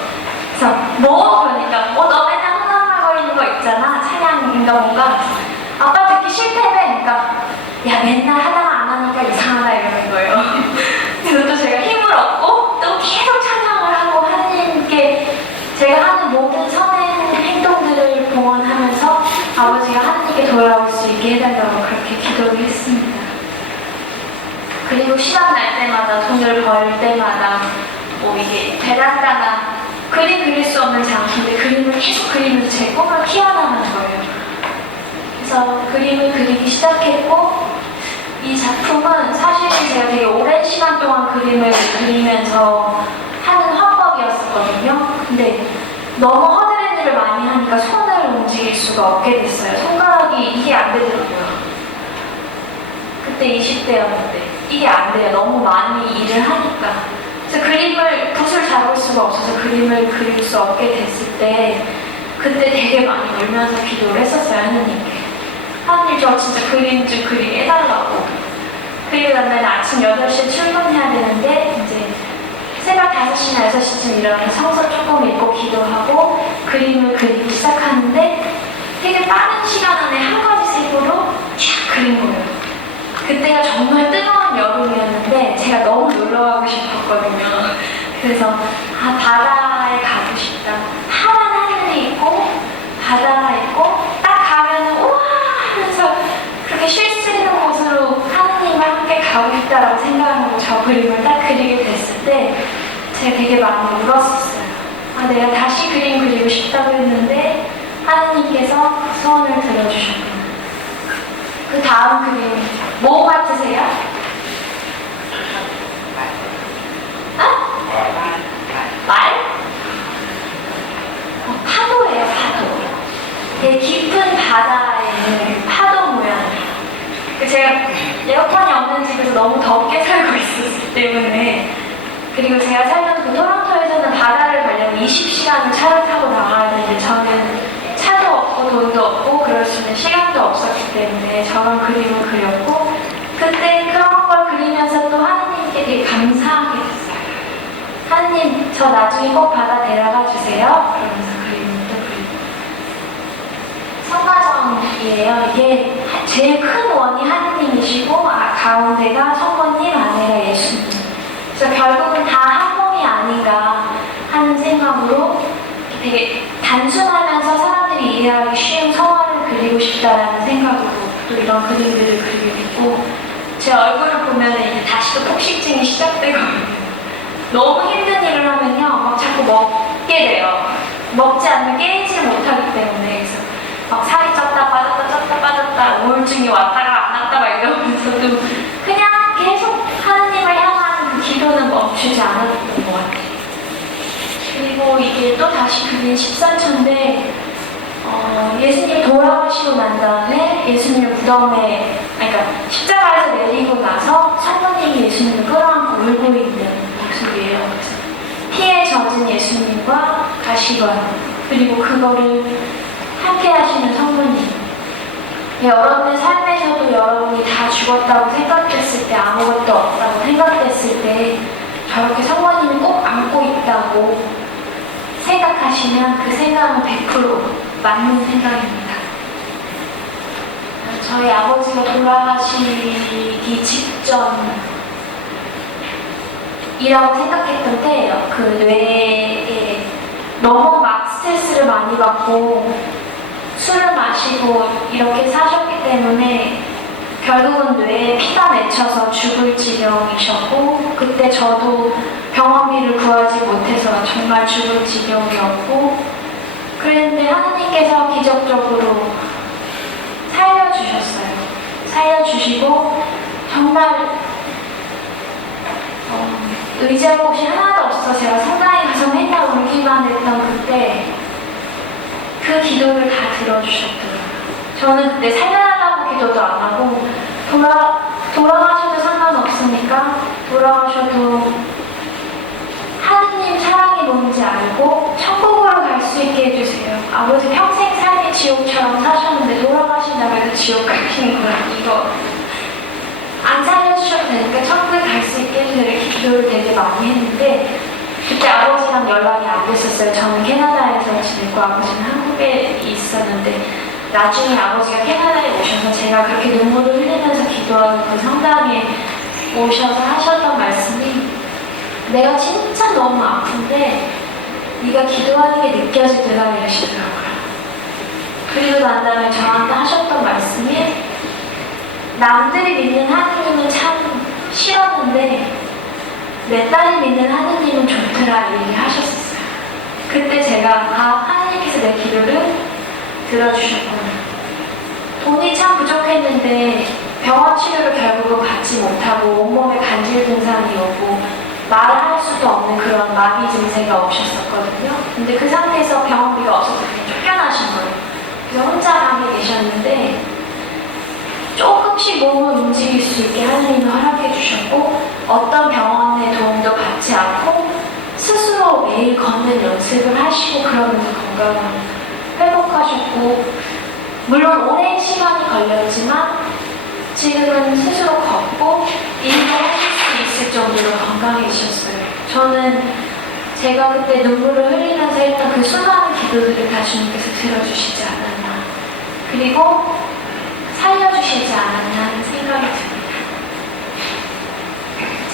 그래서 뭐? 그러니까 너 맨날 흥얼흥얼거리는 거 있잖아 찬양인가 뭔가 아빠 듣기 싫다며. 그러니까 야 맨날 하다가 안 하니까 이상하다 이러는 거예요. 그래서 또 제가 힘을 얻고 또 계속 찬양을 하고 하나님께 제가 하는 모든 선행 행동들을 봉헌하면서 아버지가 하나님께 돌아올 수 있게 해달라고 그렇게 기도를 했습니다. 그리고 시간 날 때마다 돈을 벌 때마다 뭐 이게 베란다나 그림 그릴 수 없는 장소인데 그림을 계속 그리면서 제 꿈을 키워나가는 거예요. 그래서 그림을 그리기 시작했고 이 작품은 사실 제가 되게 오랜 시간 동안 그림을 그리면서 하는 화법이었었거든요. 근데 너무 허드렛 일을 많이 하니까 손을 움직일 수가 없게 됐어요. 손가락이 이게 안 되더라고요. 그때 20대였는데 이게 안 돼요. 너무 많이 일을 하니까. 그래서 그림을 붓을 잡을 수가 없어서 그림을 그릴 수 없게 됐을 때 그때 되게 많이 울면서 기도를 했었어요. 하느님께. 하느님 저 진짜 그림 좀 그리게 해달라고. 그리고 다음날 아침 8시에 출근해야 되는데 이제 새벽 5시나 6시쯤 일어나서 성서 조금 읽고 기도하고 그림을 그리기 시작하는데 되게 빠른 시간 안에 한 가지 색으로 쫙 그린 거예요. 그때가 정말 뜨거운 여름이었는데 제가 너무 놀러 가고 싶었거든요. 그래서 바다에 가고 싶다. 파란 하늘이 있고 바다가 있고 딱 가면은 우와 하면서 그렇게 쉴 수 있는 곳으로 하느님과 함께 가고 싶다라고 생각하고 저 그림을 딱 그리게 됐을 때 제가 되게 많이 울었었어요. 아, 내가 다시 그림 그리고 싶다고 했는데 하느님께서 그 소원을 들어주셨구나. 그 다음 그림 뭐 같으세요? 말? 파도예요, 파도. 되게 깊은 바다에 있는 파도 모양이에요. 제가 에어컨이 없는 집에서 너무 덥게 살고 있었기 때문에, 그리고 제가 살던 그 토론토에서는 바다를 가려면 20시간을 차를 타고 나가야 되는데 저는 차도 없고 돈도 없고 그럴 수 있는 시간도 없었기 때문에 저런 그림을 그렸고, 그때 그런 걸 그리면서 또 하느님께 되게 감사하게 됐어요. 하느님, 저 나중에 꼭 바다 데려가 주세요. 그러면서 그림을 또 그리고. 성가정이에요. 이게 제일 큰 원이 하느님이시고, 가운데가 성모님, 아내가 예수님. 그래서 결국은 다 한 몸이 아닌가 하는 생각으로 되게 단순하면서 사람들이 이해하기 쉬운 성화를 그리고 싶다라는 생각으로 또 이런 그림들을 그리게 됐고, 제 얼굴을 보면 이제 다시 또 폭식증이 시작되거든요. 너무 힘든 일을 하면요, 막 자꾸 먹게 돼요. 먹지 않으면 깨지를 못하기 때문에. 그래서 막 살이 쪘다 빠졌다 우울증이 왔다가 안 왔다 막 이러면서도 그냥 계속 하느님을 향한 그 기도는 멈추지 않았던 것 같아요. 그리고 이게 또 다시 그린 14초인데, 예수님이 돌아가시고 난 다음에 예수님을 무덤에, 그러니까 십자가에서 내리고 나서 성모님이 예수님을 끌어안고 울고 있는 모습이에요. 그래서 피에 젖은 예수님과 가시관, 그리고 그거를 함께 하시는 성모님. 여러분의 삶에서도 여러분이 다 죽었다고 생각했을 때, 아무것도 없다고 생각했을 때 저렇게 성모님이 꼭 안고 있다고 생각하시면 그 생각은 100% 맞는 생각입니다. 저희 아버지가 돌아가시기 직전이라고 생각했던 때예요. 그 뇌에 너무 막 스트레스를 많이 받고 술을 마시고 이렇게 사셨기 때문에 결국은 뇌에 피가 맺혀서 죽을 지경이셨고, 그때 저도 병원비를 구하지 못해서 정말 죽을 지경이었고, 그랬는데 하느님께서 기적적으로 살려주셨어요. 살려주시고 정말 의지할 곳이 하나도 없어서 제가 상당히 가서 맨날 울기만 했던 그때 그 기도를 다 들어주셨더라고요. 저는 그때 살려달라고 기도도 안 하고, 돌아가셔도 상관없으니까 돌아가셔도 하느님 사랑이 뭔지 알고 천국으로 갈 수 있게 해주세요. 아버지 평생 삶이 지옥처럼 사셨는데 돌아가신다고 해서 지옥 가시는 거야. 이거 안 살려주셔도 되니까 천국에 갈 수 있게 해주세요. 이렇게 기도를 되게 많이 했는데, 그때 아버지랑 연락이 안 됐었어요. 저는 캐나다에서 지내고 아버지는 한국에 있었는데, 나중에 아버지가 캐나다에 오셔서 제가 그렇게 눈물을 흘리면서 기도하는 그 성당에 오셔서 하셨던 말씀이, 내가 진짜 너무 아픈데 네가 기도하는 게 느껴지더라 이러시더라고요. 그리고 난 다음에 저한테 하셨던 말씀이, 남들이 믿는 하느님은 참 싫었는데 내 딸이 믿는 하느님은 좋더라 이 얘기 하셨어요. 그때 제가 하느님께서 내 기도를 들어주셨구나. 돈이 참 부족했는데 병원 치료를 결국은 받지 못하고 온몸에 간질 증상이 오고 말할 수도 없는 그런 마비 증세가 오셨었거든요. 근데 그 상태에서 병원비가 없어서 그냥 쫓겨나신 거예요. 그래서 혼자 방에 계셨는데 조금씩 몸을 움직일 수 있게 하느님이 허락해 주셨고, 어떤 병원의 도움도 받지 않고 스스로 매일 걷는 연습을 하시고 그러면서 건강을 회복하셨고, 물론 오랜 시간이 걸렸지만 지금은 스스로 걷고 일도 하실 수 있을 정도로 건강해지셨어요. 저는 제가 그때 눈물을 흘리면서 했던 그 수많은 기도들을 다 주님께서 들어주시지 않았나, 그리고 살려주시지 않았나 하는 생각이 듭니다.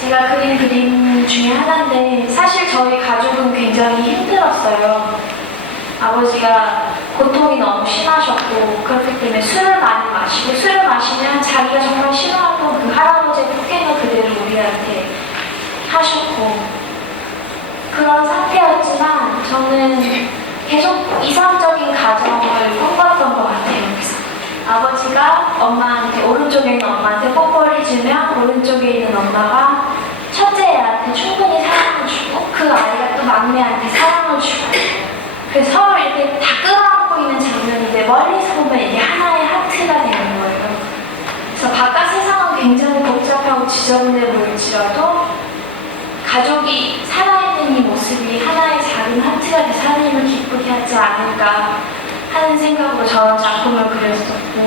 제가 그린 그림 중에 하나인데, 사실 저희 가족은 굉장히 힘들었어요. 아버지가 고통이 너무 심하셨고, 그렇기 때문에 술을 많이 마시고, 술을 마시면 자기가 정말 싫어하던 그 할아버지의 폭행을 그대로 우리한테 하셨고, 그런 상태였지만 저는 계속 이상적인 가정을 꿈꿨던 것 같아요. 그래서 아버지가 엄마한테 오른쪽에 있는 엄마한테 뽀뽀를 해주면 오른쪽에 있는 엄마가 첫째 애한테 충분히 사랑을 주고 그 아이가 또 막내한테 사랑을 주고 그래서 서로 이렇게 다 끌어안고 있는 장면인데 멀리서 보면 이게 하나의 하트가 되는 거예요. 그래서 바깥 세상은 굉장히 복잡하고 지저분해 보일지라도 가족이 살아있는 이 모습이 하나의 작은 하트가 돼서 하나님을 기쁘게 하지 않을까 하는 생각으로 저런 작품을 그렸었고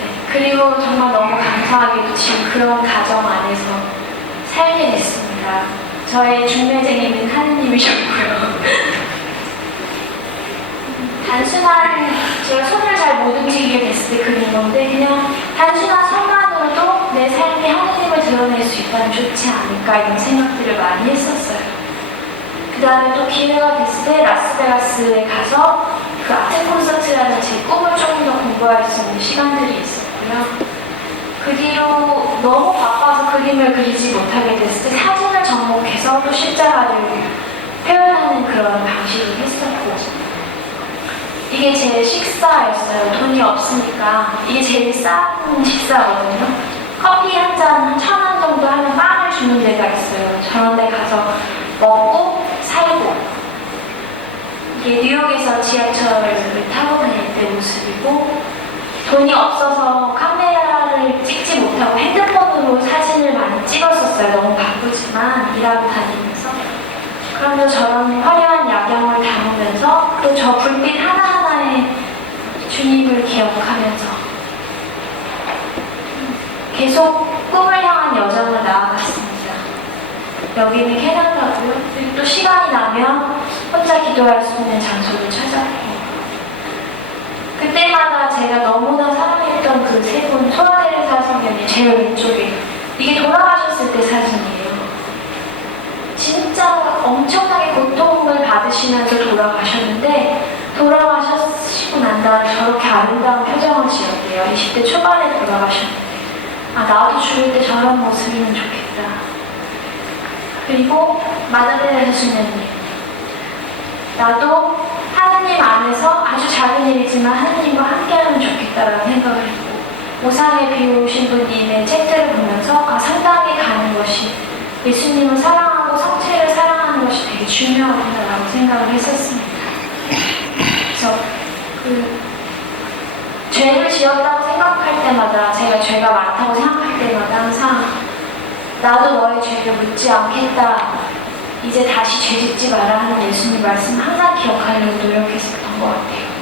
네, 그리고 정말 너무 감사하게도 지금 그런 가정 안에서 살게 됐습니다. 저의 중매쟁이는 하느님이셨고요. 단순한 제가 손을 잘 못 움직이게 됐을 때 그린 건데 그냥 단순한 손만으로도 내 삶에 하느님을 드러낼 수 있다면 좋지 않을까 이런 생각들을 많이 했었어요. 그 다음에 또 기회가 됐을 때 라스베가스에 가서 그 아트 콘서트라는 제 꿈을 조금 더 공부할 수 있는 시간들이 있었고요. 그 뒤로 너무 바빠서 그림을 그리지 못하게 됐을 때 사진을 접목해서 또 십자가를 표현하는 그런 방식을 했었고 이게 제 식사였어요. 돈이 없으니까 이게 제일 싼 식사거든요. 커피 한 잔 1,000원 정도 하면 빵을 주는 데가 있어요. 저런 데 가서 먹고 살고 이게 뉴욕에서 지하철을 타고 다닐 때 모습이고 돈이 없어서 카메라를 찍지 못하고 핸드폰으로 사진을 많이 찍었었어요. 너무 바쁘지만 일하고 다니면서 그러면 저런 화려한 야경을 담으면서 또 저 불빛 하나하나에 주님을 기억하면서 계속 꿈을 향한 여정을 나아갔습니다. 여기는 캐나다고요. 그리고 또 시간이 나면 혼자 기도할 수 있는 장소를 찾았고 그때마다 제가 너무나 사랑했던 그 세 분 소아테레사 선생님이 제일 왼쪽에 이게 돌아가셨을 때 사진이에요. 진짜 엄청나게 고통을 받으시면서 돌아가셨는데 돌아가시고 난 다음에 저렇게 아름다운 표정을 지었대요. 20대 초반에 돌아가셨는데 아 나도 죽을 때 저런 모습이면 좋겠다. 그리고 마다레나 수녀님 나도 하느님 안에서 아주 작은 일이지만 하느님과 함께하면 좋겠다라는 생각을 했고 오상에 비오신 분님의 책들을 보면서 아 상당히 가는 것이 예수님을 사랑하고 성체를 사랑하는 것이 되게 중요하구나라고 생각을 했었습니다. 그래서 죄를 지었다고 생각할 때마다 제가 죄가 많다고 생각할 때마다 항상 나도 너의 죄를 묻지 않겠다 이제 다시 죄 짓지 마라 하는 예수님 말씀을 항상 기억하려고 노력했었던 것 같아요.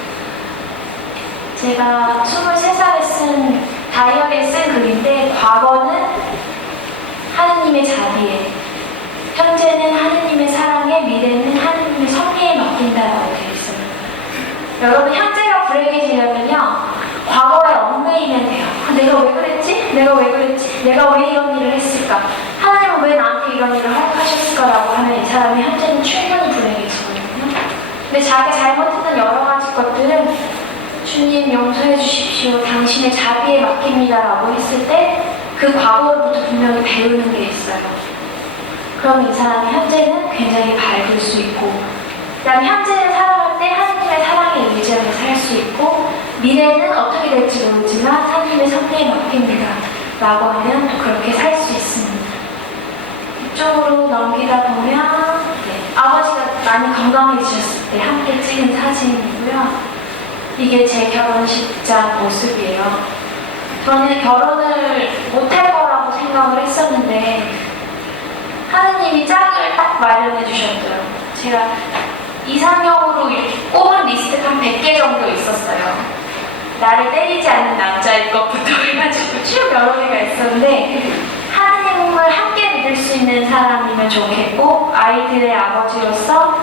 제가 23살에 쓴 다이어리에 쓴 글인데 과거는 하느님의 자비에 현재는 하느님의 사랑에 미래는 하느님의 섭리에 맡긴다라고 되어 있어요. 여러분 현재가 불행해지려면요 과거에 얽매이면 돼요. 아, 내가 왜 그랬지? 내가 왜 그랬지? 내가 왜 이런 일을 했을까? 하나님은 왜 나한테 이런 일을 허락하셨을까라고 하면 이 사람이 현재는 충분히 불행해지거든요. 근데 자기가 잘못했던 여러 가지 것들은 주님 용서해 주십시오. 당신의 자비에 맡깁니다라고 했을 때 그 과거로부터 분명히 배우는 게 있어요. 그럼 이 사람이 현재는 굉장히 밝을 수 있고 그 다음에 현재를 살아갈 때 하나님의 사랑에 의지하며 살 수 있고 미래는 어떻게 될지 모르지만 하나님의 섭리에 맡깁니다 라고 하면 또 그렇게 살 수 있습니다. 이쪽으로 넘기다 보면 아버지가 많이 건강해지셨을 때 함께 찍은 사진이고요. 이게 제 결혼식장 모습이에요. 저는 결혼을 못할 거라고 생각을 했었는데 하느님이 짝을 딱 마련해 주셨어요. 제가 이상형으로 이렇게 꼽은 리스트가 한 100개 정도 있었어요. 나를 때리지 않는 남자일 것부터 해가지고 쭉 여러 개가 있었는데 하느님을 함께 믿을 수 있는 사람이면 좋겠고 아이들의 아버지로서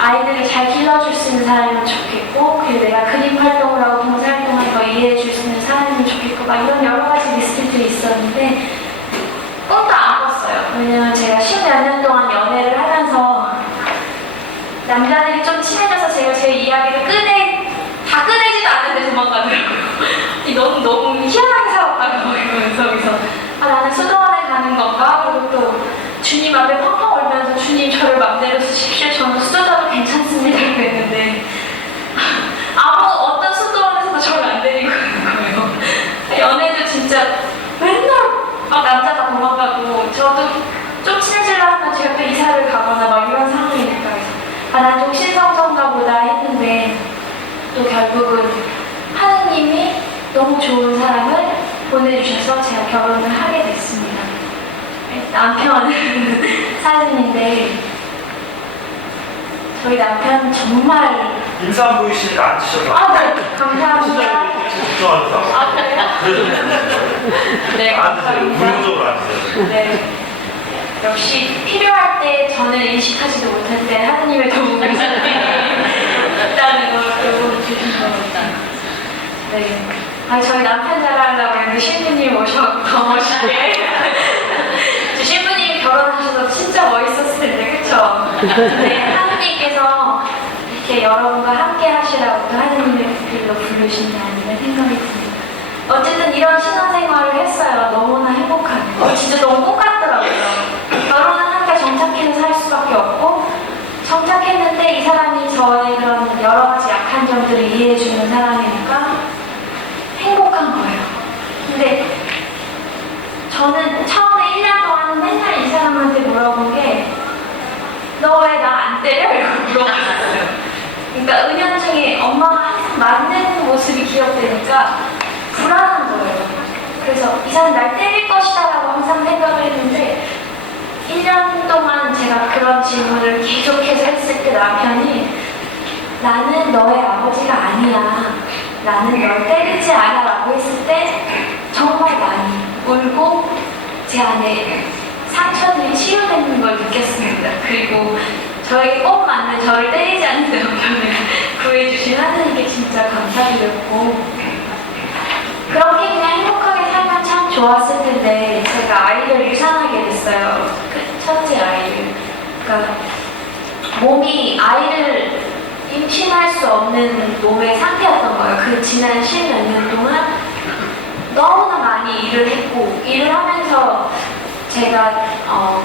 아이들을 잘 길러줄 수 있는 사람이면 좋겠고 그리고 내가 그림 활동을 하고 봉사 활동을 더 이해해 줄 수 있는 사람이면 좋겠고 막 이런 여러 가지 리스트들이 있었는데 꿈도 안 꿨어요. 왜냐면 제가 10몇 년 동안 연애를 하면서 남자들이 좀 친해져서 제가 제 이야기를 다 꺼내지도 않는데 도망가더라고요. 너무 희한하게 살았다고 이러면서 그래서 아 나는 수도원에 가는 건가? 그리고 또 주님 앞에 펑펑 울면서 주님 저를 맘대로 쓰십시오. 저는 수도자도 괜찮습니다. 그랬는데 아무 어떤 수도원에서도 저를 안 데리고 가는 거예요. 연애도 진짜 맨날 막 남자가 도망가고 저도 좀 친해지려고 하면 제가 또 이사를 가거나 막 이런 상황이니까 난 동신성성가 보다 했는데 또 결국은 하느님이 너무 좋은 사람을 보내주셔서 제가 결혼을 하게 됐습니다. 남편 사진인데 저희 남편 정말 인사 안 보이시니까 앉으셔서. 네, 감사합니다. 집중하는 사람. 그래요? 네, 앉으세요. 감사합니다. 무용적으로 앉으세요. 네. 역시 필요할 때 저는 인식하지도 못할 때 하느님의 도움을 있다는 걸 또 주신 겁니다. 네. 저희 남편 자랑하려고 했는데 신부님 오셔서 더 멋있게. 저 신부님 결혼하셔서 진짜 멋있었을 텐데, 그쵸? 네, 하느님께서 이렇게 여러분과 함께 하시라고 또 하느님의 길로 부르신 게 아닌가 생각이 듭니다. 어쨌든 이런 신혼생활을 했어요. 너무나 행복하네요. 진짜 너무 꿈 같더라고요. 결혼은 함께 정착해서 살 수밖에 없고 정착했는데 이 사람이 저의 그런 여러 가지 약한 점들을 이해해주는 사람이니까 행복한 거예요. 근데 저는 처음에 1년 동안 맨날 이 사람한테 물어본 게 너 왜 나 안 때려? 이러고 물어봤어요. 그러니까 은연중에 엄마가 항상 맞는 모습이 기억되니까 불안한 거예요. 그래서 이 사람 날 때릴 것이다 라고 항상 생각을 했는데 1년 동안 제가 그런 질문을 계속해서 했을 때 남편이 나는 너의 아버지가 아니야. 나는 널 때리지 않아 라고 했을 때 정말 많이 울고 제 안에 상처들이 치유되는 걸 느꼈습니다. 그리고 저에게 꼭 맞는 저를 때리지 않는 남편을 구해주신 하느님께 진짜 감사드렸고 그렇게 그냥 행복하게 살면 참 좋았을 텐데 제가 아이를 유산하게 됐어요. 그 첫째 아이를. 그러니까 몸이 아이를 임신할 수 없는 몸의 상태였던 거예요. 그 지난 10몇 년 동안 너무나 많이 일을 했고 일을 하면서 제가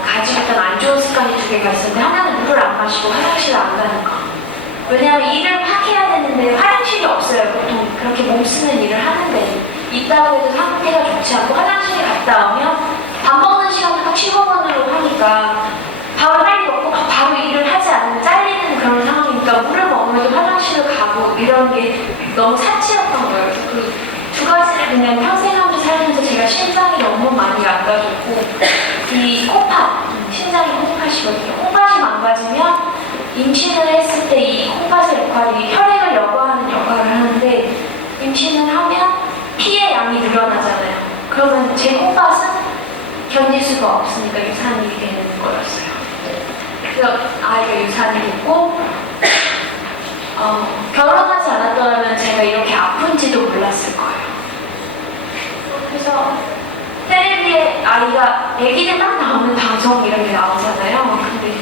가지고 있던 안 좋은 습관이 2개가 있었는데 하나는 물을 안 마시고 화장실을 안 가는 거. 왜냐하면 일을 막 해야 되는데 화장실이 없어요. 보통 그렇게 몸 쓰는 일을 하는데 있다고 해도 상태가 좋지 않고 화장실에 갔다 오면 밥 먹는 시간도 딱 15분으로 하니까 밥을 빨리 먹고 바로 일을 하지 않으면 잘리는 그런 상황이니까 물을 먹으면서 화장실을 가고 이런 게 너무 사치였던 거예요. 그래서 그 2가지를 그냥 평생 하면서 살면서 제가 신장이 너무 많이 망가졌고 이 콩팥, 신장이 콩팥이거든요. 콩팥이 망가지면 임신을 했을 때 이 콩팥의 역할이 혈액을 여과하는 역할을 하는데 임신을 하면 피의 양이 늘어나잖아요. 그러면 제 콩팥은 견딜 수가 없으니까 유산이 되는 거였어요. 그래서 아이가 유산이 됐고 결혼하지 않았더라면 제가 이렇게 아픈지도 몰랐을 거예요. 그래서 텔레비에 아이가 애기들 딱 나오는 방송 이런 게 나오잖아요. 근데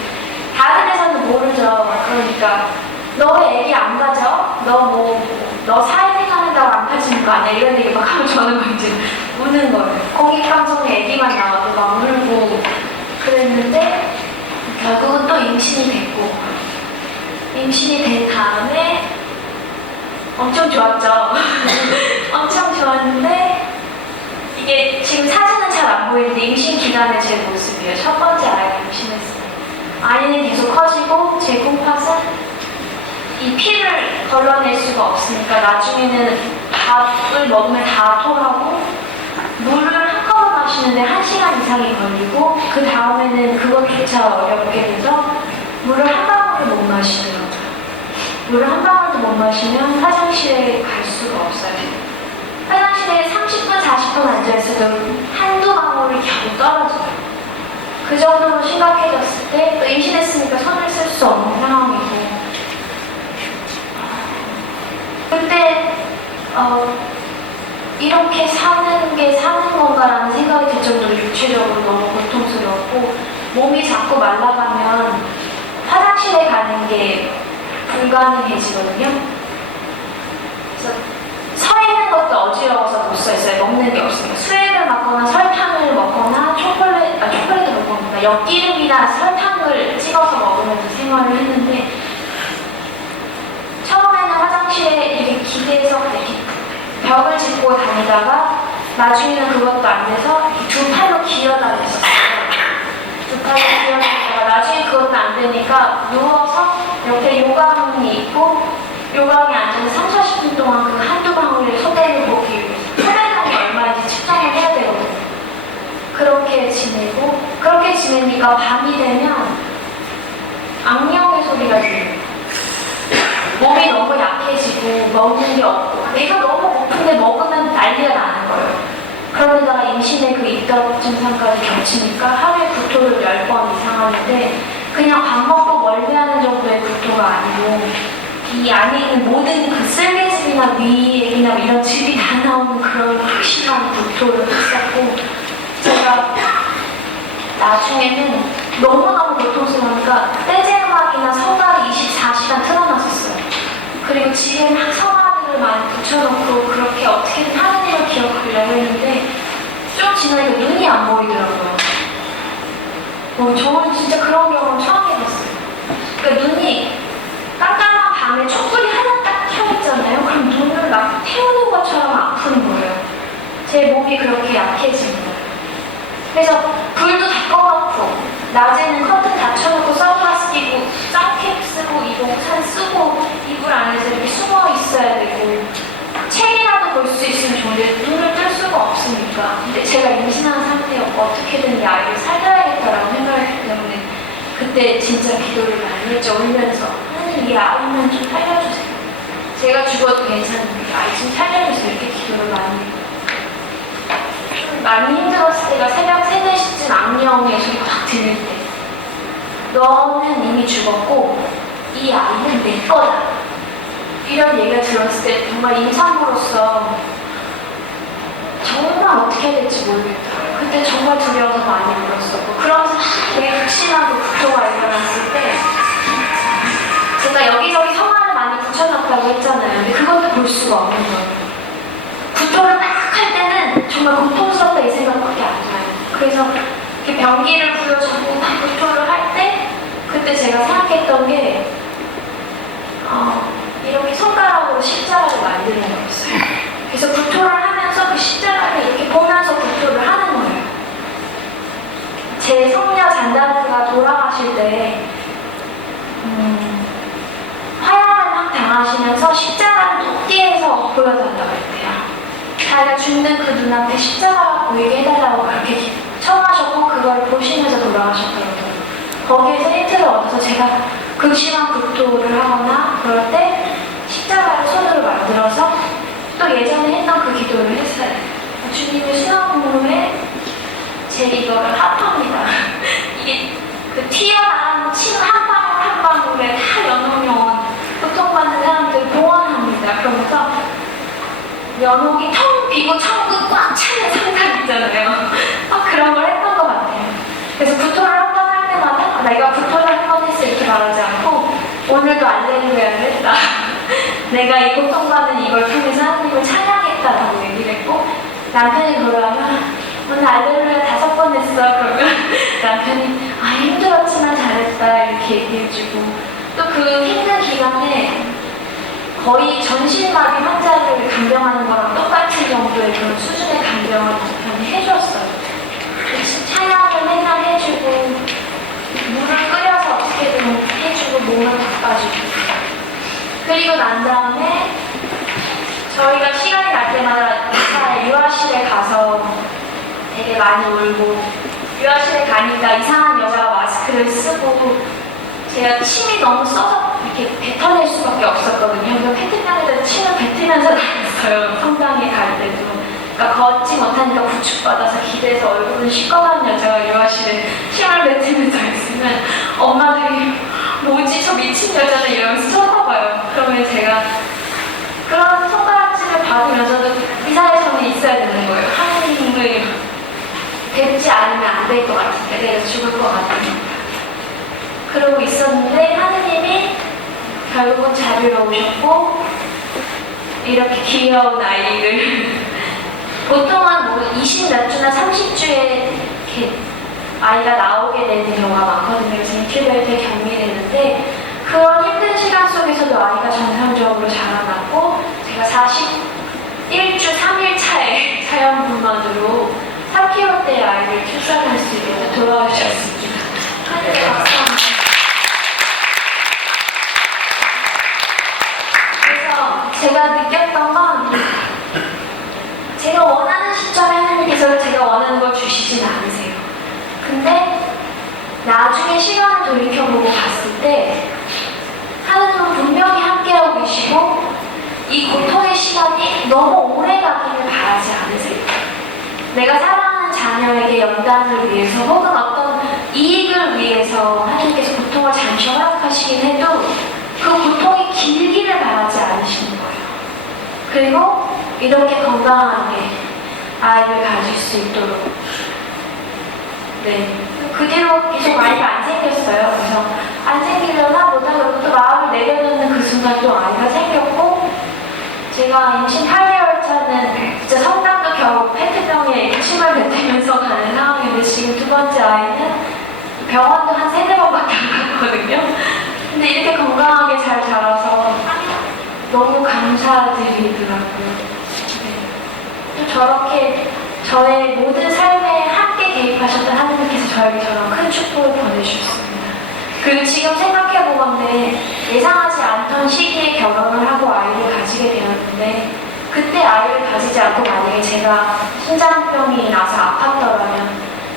다른 데서는 모르죠. 그러니까 너 왜 애기 안 가져? 너 사회생활 한다고 안 가지는 거 아니야? 이런 얘기 막 하면 저는 막 이제 우는 거예요. 공익방송에 애기만 나와도 막 울고 그랬는데 결국은 또 임신이 됐고 임신이 된 다음에 엄청 좋았죠. 엄청 좋았는데 이게 지금 사진은 잘 안 보이는데 임신 기간의 제 모습이에요. 첫 번째 아이를 임신했어요. 아이는 계속 커지고 제 콩팥은 이 피를 걸러낼 수가 없으니까 나중에는 밥을 먹으면 다 토하고 물을 한꺼번에 마시는데 1시간 이상이 걸리고 그 다음에는 그것조차 어렵게 돼서 물을 한 방울도 못 마시더라고요. 물을 한 방울도 못 마시면 화장실에 갈 수가 없어요. 화장실에 30분, 40분 앉아있어도 한두 방울이 겨우 떨어져요. 그 정도로 심각해졌을 때 또 임신했으니까 손을 쓸 수 없는 상황이고 그때 이렇게 사는 게 사는 건가라는 생각이 들 정도로 육체적으로 너무 고통스러웠고 몸이 자꾸 말라가면 화장실에 가는 게 불가능해지거든요. 그래서 서 있는 것도 어지러워서 못 서 있어요. 먹는 게 없으니까 수액을 맞거나 설탕을 먹거나 초콜릿을 먹거나 엿기름이나 설탕을 찍어서 먹으면서 생활을 했는데 처음에는 화장실에 이렇게 기대서 이렇게 벽을 짚고 다니다가 나중에는 그것도 안 돼서 두 팔로 기어 다녔었어요. 두 팔로 기어 다니다가 나중에 그것도 안 되니까 누워서 옆에 요강이 있고 요강에 앉아서 3, 40분 동안 그 한두 방울의 소변을 보기 위해서 소변량이 얼마인지 측정을 해야 되거든요. 그렇게 지내고 그렇게 지내니까 밤이 되면 악령의 소리가 들려요. 몸이 너무 약해지고 먹는 게 없고 내가 너무 고픈데 먹으면 난리가 나는 거예요. 그러다가 임신의 그 입덧 증상까지 겹치니까 하루에 구토를 10번 이상 하는데 그냥 밥 먹고 멀미하는 정도의 구토가 아니고 이 안에 있는 모든 그 쓸개즙이나 위액이나 이런 즙이 다 나오는 그런 확실한 구토를 했었고 제가 나중에는 너무너무 고통스러우니까 재즈 음악이나 성가를 24시간 틀어놨었어요. 그리고 집에 막 성화들을 많이 붙여놓고 그렇게 어떻게든 하느님을 기억하려고 했는데 좀 지나니까 눈이 안 보이더라고요. 저는 진짜 그런 경험 처음 해봤어요. 그러니까 눈이 깜깜한 밤에 촛불이 하나 딱 켜있잖아요. 그럼 눈을 막 태우는 것처럼 아픈 거예요. 제 몸이 그렇게 약해진 거예요. 그래서 불도 다 꺼놓고 낮에는 커튼 닫혀놓고 선글라스 끼고 짱캡 쓰고 이봉산 쓰고 이불 안에서 이렇게 숨어 있어야 되고 책이라도 볼 수 있으면 좋은데 눈을 뜰 수가 없으니까 근데 제가 임신한 상태였고 어떻게든 이 아이를 살려야겠다라고 생각했기 때문에 그때 진짜 기도를 많이 했죠. 울면서 하나님 이 아이만 좀 살려주세요. 제가 죽어도 괜찮은데 아이 좀 살려주세요. 이렇게 기도를 많이 했고 많이 힘들었을 때가 새벽 3, 4시쯤 악령의 소리가 확 들릴 때 너는 이미 죽었고 이 아이는 내 거다 이런 얘기가 들었을 때 정말 임산부로서 정말 어떻게 해야 될지 모르겠다. 그때 정말 두려워서 많이 울었었고 그러면서 되게 극심하고 구토가 일어났을 때 제가 여기저기 성화를 많이 붙여놨다고 했잖아요. 근데 그것도 볼 수가 없는 거예요. 구토를 막 할 때는 정말 고통스럽다 이 생각밖에 안 나요. 그래서 이렇게 변기를 부여주고 막 구토를 할 때 그때 제가 생각했던 게 이렇게 손가락으로 십자가를 만드는 거였어요. 그래서 구토를 하면서 그 십자가를 이렇게 보면서 구토를 하는 거예요. 제 성녀 잔다르크가 돌아가실 때 화형을 막 당하시면서 십자가를 높이에서 보여달라고 했대요. 자기가 죽는 그 눈앞에 십자가가 보이게 해달라고 그렇게 청하셨고 그걸 보시면서 돌아가셨더라고요. 거기에서 힌트를 얻어서 제가 극심한 구토를 하거나 그럴 때 십자가를 손으로 만들어서 또 예전에 했던 그 기도를 했어요. 주님의 수영무에 제 이거를 합합니다. 이게 그 튀어나온 침 한 방울 한 방울에 다 연옥 고통받는 사람들 보완합니다. 그러면서 연옥이 텅 비고 천국 꽉 차는 상상 있잖아요. 그런 걸 했던 것 같아요. 그래서 구토를 한 번 할 때마다 내가 구토를 한 번 했을 이렇게 말하지 않고 오늘도 알레루야를 했다. 내가 이 고통받는 이걸 통해서 하나님을 찬양했다라고 얘기를 했고 남편이 돌아오면 오늘 알레루야 5번 했어. 그러면 남편이 힘들었지만 잘했다 이렇게 얘기해주고 또 그 힘든 기간에 거의 전신마비 환자를 간병하는 거랑 똑같은 정도의 그런 수준의 간병을 남편이 해줬어요. 찬양을 맨날 해주고 물을 끓여서 어떻게든 해주고 몸을 닦아주고 그리고 난 다음에 저희가 시간이 날 때마다 유아실에 가서 되게 많이 울고 유아실에 가니까 이상한 여자가 마스크를 쓰고 제가 침이 너무 써서 이렇게 뱉어낼 수밖에 없었거든요. 그래서 페트병에다 침을 뱉으면서 다녔어요. 성당에 갈 때도. 그러니까 걷지 못하니까 구축받아서 기대서 얼굴은 시꺼먼 여자가 유아실에 침을 뱉으면서 있으면 엄마들이 뭐지 저 미친 여자는 이러면서 쳐다봐요. 그러면 제가 그런 손가락질을 받으면서도 이사회성이 있어야 되는 거예요. 하나님을 뵙지 않으면 안 될 것 같은데 내가 죽을 것 같으니까. 그러고 있었는데 하느님이 결국은 자비로 오셨고 이렇게 귀여운 아이를 보통은 뭐 20몇 주나 30주에 이렇게 아이가 나오게 되는 경우가 많거든요. 그래서 인큐베이터에 격리되는데 그런 힘든 시간 속에서도 아이가 정상적으로 자라났고 제가 41주 3일차에 자연분만으로 3kg대의 아이를 출산할 수 있게 돌아오셨습니다. 하늘에 박수 한번. 그래서 제가 느꼈던 건 제가 원하는 시점에 하나님께서 제가 원하는 걸 주시진 않으세요. 근데 나중에 시간을 돌이켜보고 봤을 때 하나님은 분명히 함께하고 계시고 이 고통의 시간이 너무 오래 가기를 바라지 않으세요. 내가 사랑하는 자녀에게 연단을 위해서 혹은 어떤 이익을 위해서 하나님께서 고통을 잠시 허락하시긴 해도 그 고통이 길기를 바라지 않으시는 거예요. 그리고 이렇게 건강하게 아이를 가질 수 있도록 그 뒤로 계속 아이가 안 생겼어요. 그래서 안 생기려나 보다 그러고 또 마음을 내려놓는 그 순간 또 아이가 생겼고 제가 임신 8개월 차는 진짜 성당도 겨우 페트병에 침을 뱉으면서 가는 상황인데 지금 두 번째 아이는 병원도 한 3-4번밖에 안 갔거든요. 근데 이렇게 건강하게 잘 자라서 너무 감사드리더라고요. 또 저렇게 저의 모든 삶에 함께 개입하셨던 하나님께서 저에게 저런 큰 축복을 보내주셨습니다. 그리고 지금 생각해보건데 예상하지 않던 시기에 결혼을 하고 아이를 가지게 되었는데 그때 아이를 가지지 않고 만약에 제가 신장병이 나서 아팠더라면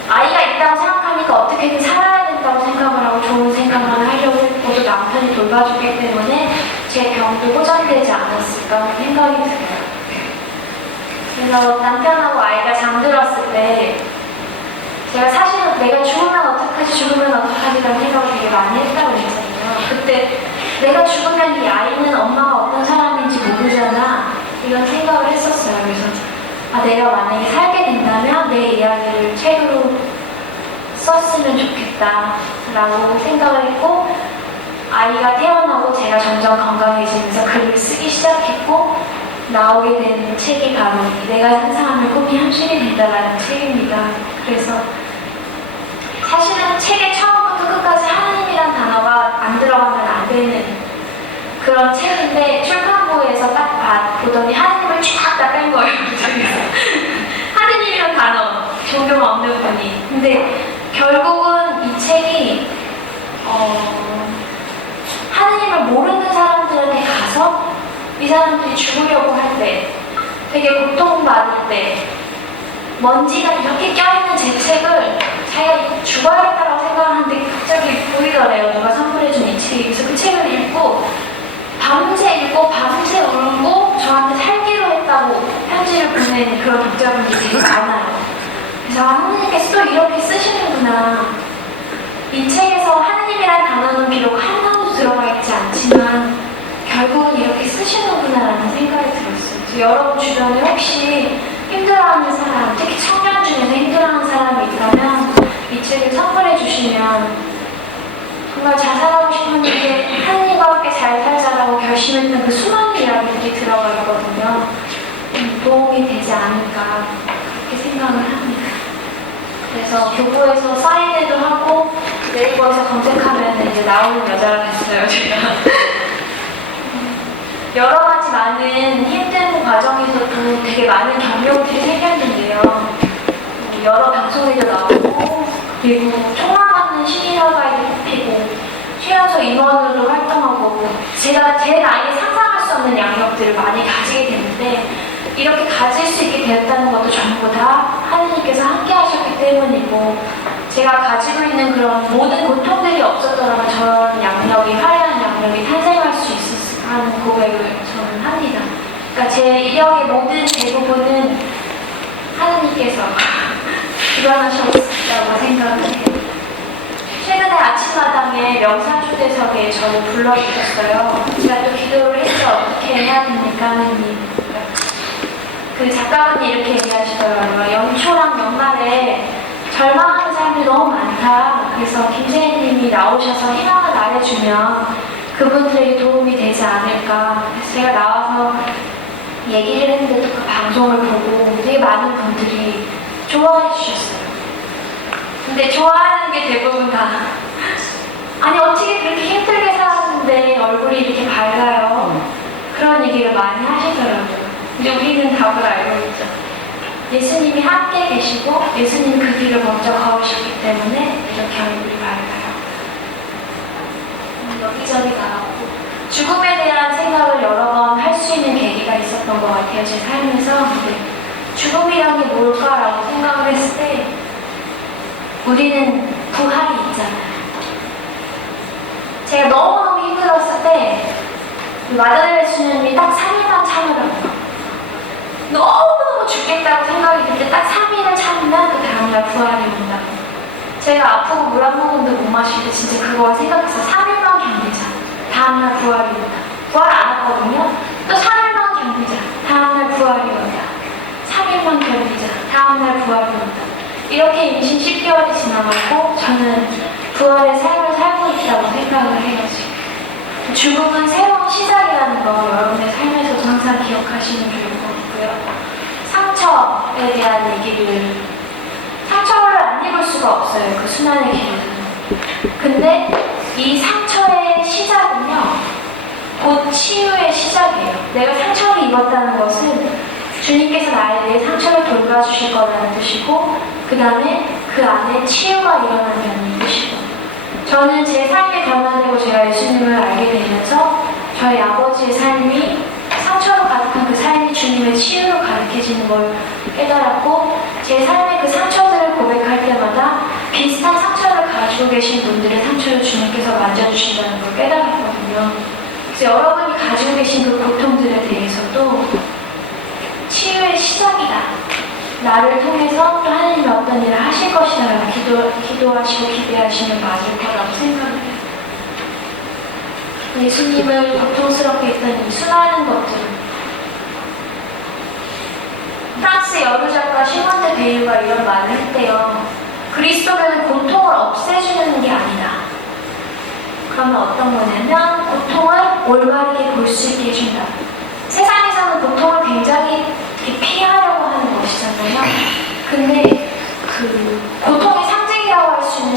아이가 있다고 생각하니까 어떻게든 살아야 된다고 생각을 하고 좋은 생각만 하려고 했고 또 남편이 돌봐주기 때문에 제 병도 호전되지 않았을까 하는 생각이 들어요. 그래서 남편하고 아이가 잠들었을 때 제가 사실은 내가 죽으면 어떡하지 라는 생각을 되게 많이 했다고 했잖아요. 그때 내가 죽으면 이 아이는 엄마가 어떤 사람인지 모르잖아 이런 생각을 했었어요. 그래서 내가 만약에 살게 된다면 내 이야기를 책으로 썼으면 좋겠다 라고 생각을 했고 아이가 태어나고 제가 점점 건강해지면서 글을 쓰기 시작했고 나오게 된 책이 바로 내가 상상하는 꿈이 현실이 된다라는 책입니다. 그래서 사실은 책의 처음부터 끝까지 하나님이란 단어가 안 들어가면 안 되는 그런 책인데 출판부에서 딱 보더니 하나님을 쫙 다 뺀 거예요. 하나님이란 단어 종종 없는 분이. 근데 결국은 이 책이 하나님을 모르는 사람들한테 가서 이 사람들이 죽으려고 할 때, 되게 고통받을 때, 먼지가 이렇게 껴있는 제 책을 자기가 죽어야겠다고 생각하는데 갑자기 보이더래요. 누가 선물해준 이 책이. 그래서 그 책을 읽고, 밤새 울고, 저한테 살기로 했다고 편지를 보낸 그런 독자분들이 되게 많아요. 그래서 하나님께서 또 이렇게 쓰시는구나. 이 책에서 하나님이란 단어는 비록 하나도 들어가 있지 않지만, 결국은 이렇게 쓰시는구나라는 생각이 들었어요. 그래서 여러분 주변에 혹시 힘들어하는 사람, 특히 청년 중에서 힘들어하는 사람이 있다면 이 책을 선물해 주시면 정말 자살하고 싶었는데 하나님과 함께 잘 살자라고 결심했던 그 수많은 이야기들이 들어가 있거든요. 도움이 되지 않을까 그렇게 생각을 합니다. 그래서 교보에서 사인회도 하고 네이버에서 검색하면 이제 나오는 여자가 됐어요, 제가. 여러 가지 많은 힘든 과정에서도 되게 많은 경력들이 생겼는데요. 여러 방송에도 나오고, 그리고 총괄받는 시니어가이드 뽑히고, 쉬어서 임원으로 활동하고, 제가 제 나이에 상상할 수 없는 양력들을 많이 가지게 됐는데, 이렇게 가질 수 있게 되었다는 것도 전부 다 하나님께서 함께 하셨기 때문이고, 제가 가지고 있는 그런 모든 고통들이 없었더라면 저런 양력이, 화려한 양력이 탄생할 수 있었어요. 하는 고백을 저는 합니다. 그러니까 제 이력의 모든 대부분은 하나님께서 주관하셨다고 생각을 해요. 최근에 아침마당에 명사초대석에 저를 불러주셨어요. 제가 또 기도를 했죠. 어떻게 해야 됩니까, 하나님? 그 작가분이 이렇게 얘기하시더라고요. 연초랑 연말에 절망하는 사람들이 너무 많다. 그래서 김재희님이 나오셔서 희망을 말해주면 그분들에게 도움이 되지 않을까. 그래서 제가 나와서 얘기를 했는데도 그 방송을 보고 되게 많은 분들이 좋아해 주셨어요. 근데 좋아하는 게 대부분 다 아니 어떻게 그렇게 힘들게 살았는데 얼굴이 이렇게 밝아요. 그런 얘기를 많이 하시더라고요. 근데 우리는 답을 알고 있죠. 예수님이 함께 계시고 예수님이 그 길을 먼저 걸으셨기 때문에 이렇게 얼굴이 밝아요. 여기저기 나가고 죽음에 대한 생각을 여러 번 할 수 있는 계기가 있었던 것 같아요. 제 삶에서. 근데 죽음이란 게 뭘까라고 생각을 했을 때 우리는 부활이 있잖아요. 제가 너무너무 힘들었을 때 마더네 예수님이 딱 3일만 참으라고 너무너무 죽겠다고 생각이 들 때 딱 3일을 참으면 그 다음날 부활이 온다고. 제가 아프고 물 한 모금도 못 마실 때 진짜 그걸 생각해서 3일만 견디자. 다음날 부활이 온다. 부활 안 했거든요. 또 3일만 견디자. 다음날 부활이 온다. 3일만 견디자. 다음날 부활이 온다. 이렇게 임신 10개월이 지나갔고 저는 부활의 삶을 살고 있다고 생각을 해요. 지금. 죽음은 새로운 시작이라는 거 여러분의 삶에서도 항상 기억하시면 좋을 것 같고요. 상처에 대한 얘기를 상처를 안 입을 수가 없어요. 그 순환의 길에서는. 근데 이 상처의 시작은요. 곧 치유의 시작이에요. 내가 상처를 입었다는 것은 주님께서 나에 대해 상처를 돌봐주실 거라는 뜻이고 그 다음에 그 안에 치유가 일어나는 뜻이고 저는 제 삶이 변화되고 제가 예수님을 알게 되면서 저희 아버지의 삶이 상처로 가득한 그 삶이 주님의 치유로 가득해지는 걸 깨달았고 제 삶의 그 상처들을 고백할 때마다 비슷한 상처를 가지고 계신 분들의 상처를 주님께서 만져주신다는 걸 깨달았거든요. 그래서 여러분이 가지고 계신 그 고통들에 대해서도 치유의 시작이다. 나를 통해서 또 하나님이 어떤 일을 하실 것이다 라고 기도하시고 기대하시면 맞을 거라고 생각해요. 예수님을 고통스럽게 했던 이 수많은 것들 프랑스 여류 작가 시몬드 베일과 이런 말을 했대요. 그리스도는 고통을 없애주는 게 아니다. 그러면 어떤 거냐면 고통을 올바르게 볼 수 있게 해준다. 세상에서는 고통을 굉장히 피하려고 하는 것이잖아요. 근데 그 고통의 상징이라고 할 수 있는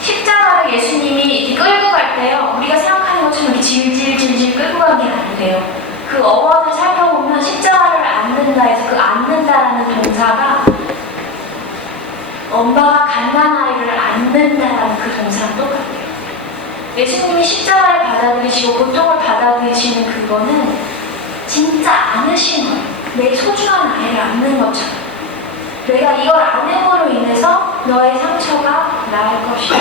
십자가를 예수님이 이렇게 끌고 갈 때요. 우리가 생각하는 것처럼 이렇게 질질질질 끌고 가는 게 아니래요. 그 어원을 살펴보면 십자가를 안는다 해서 그 안는다라는 동사가 엄마가 갓난아이를 안는다라는 그 동사랑 똑같아요. 예수님이 십자가를 받아들이시고 고통을 받아들이시는 그거는 진짜 안으신 거예요. 내 소중한 아이를 안는 것처럼. 내가 이걸 안음으로 인해서 너의 상처가 나을 것이다.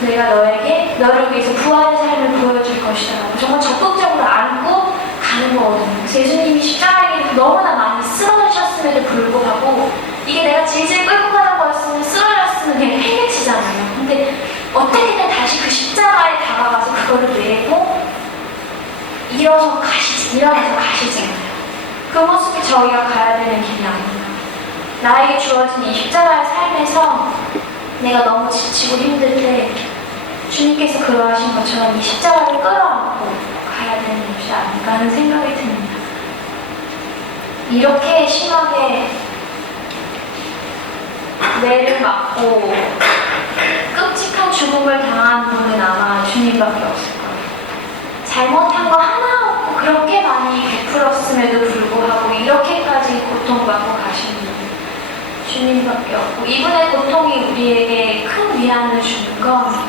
내가 너를 위해서 부활의 삶을 보여줄 것이다. 정말 적극적으로 안고 가는 거거든요. 그래서 예수님이 십자가에게 너무나 많이 쓰러지셨음에도 불구하고 이게 내가 질질 끌고 가는 거였으면 쓰러졌으면 그냥 팽개치잖아요. 근데 어떻게든 다시 그 십자가에 다가가서 그거를 메고 일어나서 가시잖아요. 그 모습이 저희가 가야 되는 길이 아닙니다. 나에게 주어진 이 십자가의 삶에서 내가 너무 지치고 힘들 때 주님께서 그러하신 것처럼 이 십자가를 끌어안고 가야 되는 것이 아닐까 하는 생각이 듭니다. 이렇게 심하게 매를 맞고 끔찍한 죽음을 당한 분은 아마 주님밖에 없을 거예요. 잘못한 거 하나 없고 그렇게 많이 베풀었음에도 불구하고 이렇게까지 고통받고 가시는 분은 주님밖에 없고 이분의 고통이 우리에게 큰 위안을 주는 건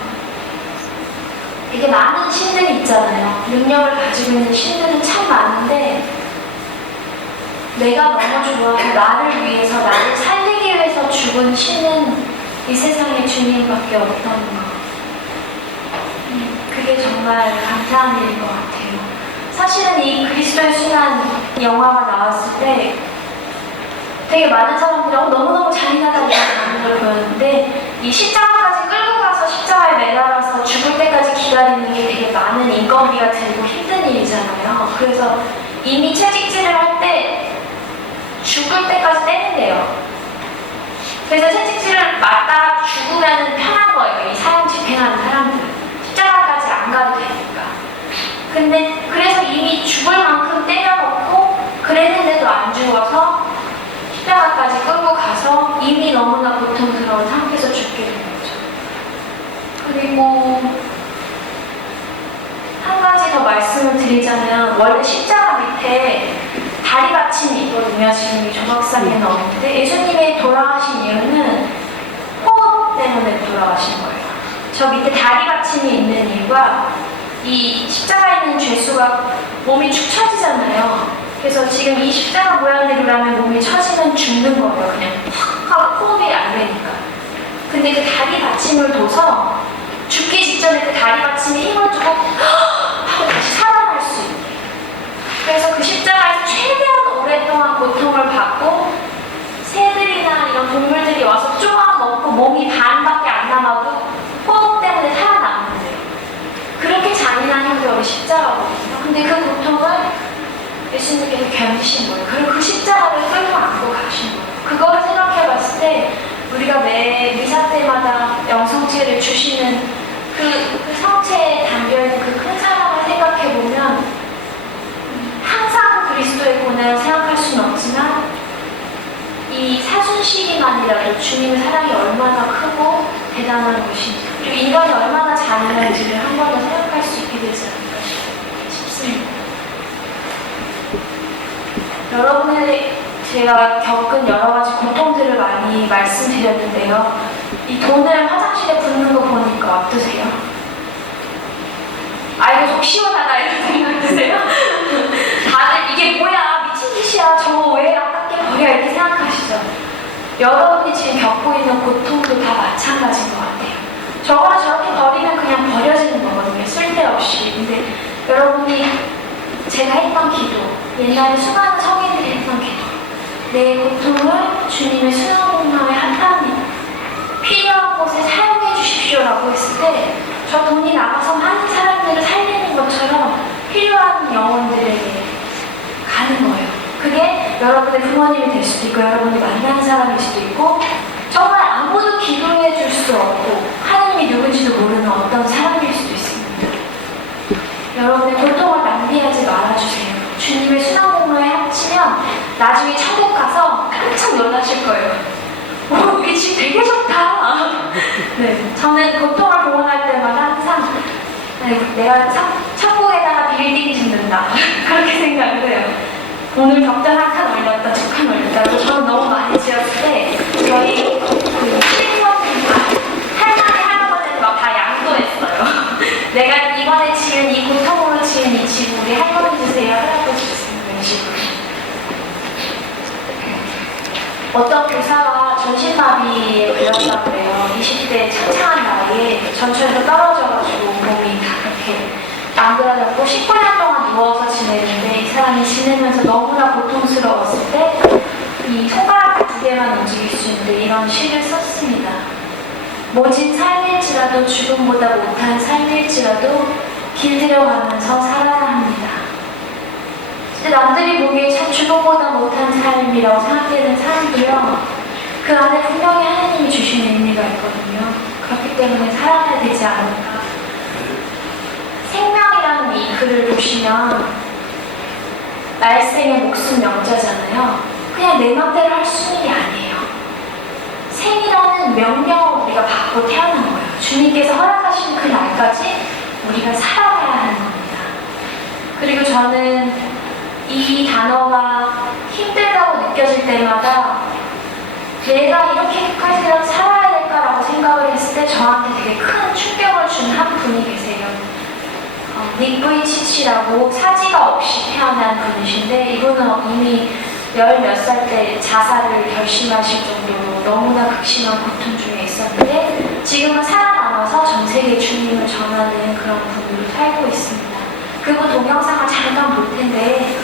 되게 많은 신들이 있잖아요. 능력을 가지고 있는 신들은 참 많은데 내가 너무 좋아하고 나를 위해서 나를 살리기 위해서 죽은 신은 이 세상에 주님밖에 없다는 거. 그게 정말 감사한 일인 것 같아요. 사실은 이 그리스도의 순환 영화가 나왔을 때 되게 많은 사람들이 너무너무 잔인하다는 반응을 보였는데 이 십자가까지 끌고 가서 십자가에 매달아서 죽을 때까지 기다리는 게 되게 많은 인건비가 들고 힘든 일이잖아요. 그래서 이미 채찍질을 할 때 죽을 때까지 떼는데요. 그래서 채찍질을 맞다 죽으면 편한 거예요. 이 사형 집행하는 사람들은. 십자가까지 안 가도 되니까. 근데 그래서 이미 죽을 만큼 때려놓고 그랬는데도 안 죽어서 십자가까지 끌고 가서 이미 너무나 보면 원래 십자가 밑에 다리 받침이 있거든요. 지금 이 조각상에는 없는데 예수님의 돌아가신 이유는 호흡 때문에 돌아가신 거예요. 저 밑에 다리 받침이 있는 이유가 이 십자가에 있는 죄수가 몸이 축 처지잖아요. 그래서 지금 이 십자가 모양대로라면 몸이 처지면 죽는 거예요. 그냥 확 하고 호흡이 안 되니까. 근데 그 다리 받침을 둬서 죽기 직전에 그 다리 받침에 힘을 주고 하고 다시 살아날 수 있게. 그래서 그 십자가에서 최대한 오랫동안 고통을 받고 새들이나 이런 동물들이 와서 쪼아 먹고 몸이 반밖에 안 남아도 호흡 때문에 살아남는데요. 그렇게 잔인한 형벌이 십자가거든요. 근데 그 고통을 예수님께서 견디신 거예요. 그리고 그 십자가를 끌고 안고 가신 거예요. 그거를 생각해 봤을 때 우리가 매 미사 때마다 영성체를 주시는 그 성체에 담겨있는 그 큰 사랑을 생각해 보면 항상 그리스도의 고난을 생각할 수는 없지만 이 사순시기만이라도 주님의 사랑이 얼마나 크고 대단한 것인지 그리고 인간이 얼마나 잔인한지를 한 번 더 생각할 수 있게 되지 않을까 싶습니다. 여러분의 제가 겪은 여러 가지 고통들을 많이 말씀드렸는데요. 이 돈을 화장실에 붓는 거 보니까 어떠세요? 아 이거 좀 시원하다 이런 생각 드세요? 다들 이게 뭐야 미친 짓이야 저거 왜 아깝게 버려 이렇게 생각하시죠? 여러분이 지금 겪고 있는 고통도 다 마찬가지인 것 같아요. 저거를 저렇게 버리면 그냥 버려지는 거거든요. 쓸데없이. 근데 여러분이 제가 했던 기도, 옛날에 수많은 성인들이 했던 기도, 내 고통을 주님의 수영공로에 한답니다. 필요한 곳에 사용해 주십시오라고 했을 때 저 돈이 나가서 많은 사람들을 살리는 것처럼 필요한 영혼들에게 가는 거예요. 그게 여러분의 부모님이 될 수도 있고 여러분이 만나는 사람일 수도 있고 정말 아무도 기도해 줄 수 없고 하나님이 누군지도 모르는 어떤 사람일 수도 있습니다. 여러분의 고통을 낭비하지 말아주세요. 주님의 순환공로에 합치면 나중에 천국 가서 깜짝 놀라실 거예요. 오, 이게 집 되게 좋다. 네, 저는 고통을 봉헌할 때마다 항상 내가 천국에다가 빌딩 짓는다. 그렇게 생각을 해요. 오늘 벽단 한 칸 올렸다, 두 칸 올렸다. 저는 너무 많이 지었을 때 저희 그 신입원 할머니, 할아버지들 막 다 양도했어요. 내가 이번에 지은 이 고통으로 지은 이 집 우리 할머니 주세요, 할아버지 주세요. 이런 식으로. 어떤 교사가 전신마비에 걸렸다고 그래요. 20대 창창한 나이에 전철에서 떨어져가지고 몸이 다 그렇게 망그러졌고 19년 동안 누워서 지내는데 이 사람이 지내면서 너무나 고통스러웠을 때 이 손가락 두 개만 움직일 수 있는데 이런 시를 썼습니다. 모진 삶일지라도 죽음보다 못한 삶일지라도 길들여가면서 살아야 합니다. 남들이 보기에 참 죽음보다 못한 삶이라고 생각되는 삶도요. 그 안에 분명히 하나님이 주신 의미가 있거든요. 그렇기 때문에 살아야 되지 않을까. 생명이라는 이 글을 보시면 날생의 목숨 명자잖아요. 그냥 내 맘대로 할 수 있는 게 아니에요. 생이라는 명령을 우리가 받고 태어난 거예요. 주님께서 허락하신 그 날까지 우리가 살아가야 하는 겁니다. 그리고 저는 이 단어가 힘들다고 느껴질 때마다 내가 이렇게까지 살아야 될까라고 생각을 했을 때 저한테 되게 큰 충격을 준 한 분이 계세요. 닉 부이치치라고 사지가 없이 태어난 분이신데 이분은 이미 10몇 살 때 자살을 결심하실 정도로 너무나 극심한 고통 중에 있었는데 지금은 살아남아서 전 세계 주님을 전하는 그런 분으로 살고 있습니다. 그분 동영상을 잠깐 볼 텐데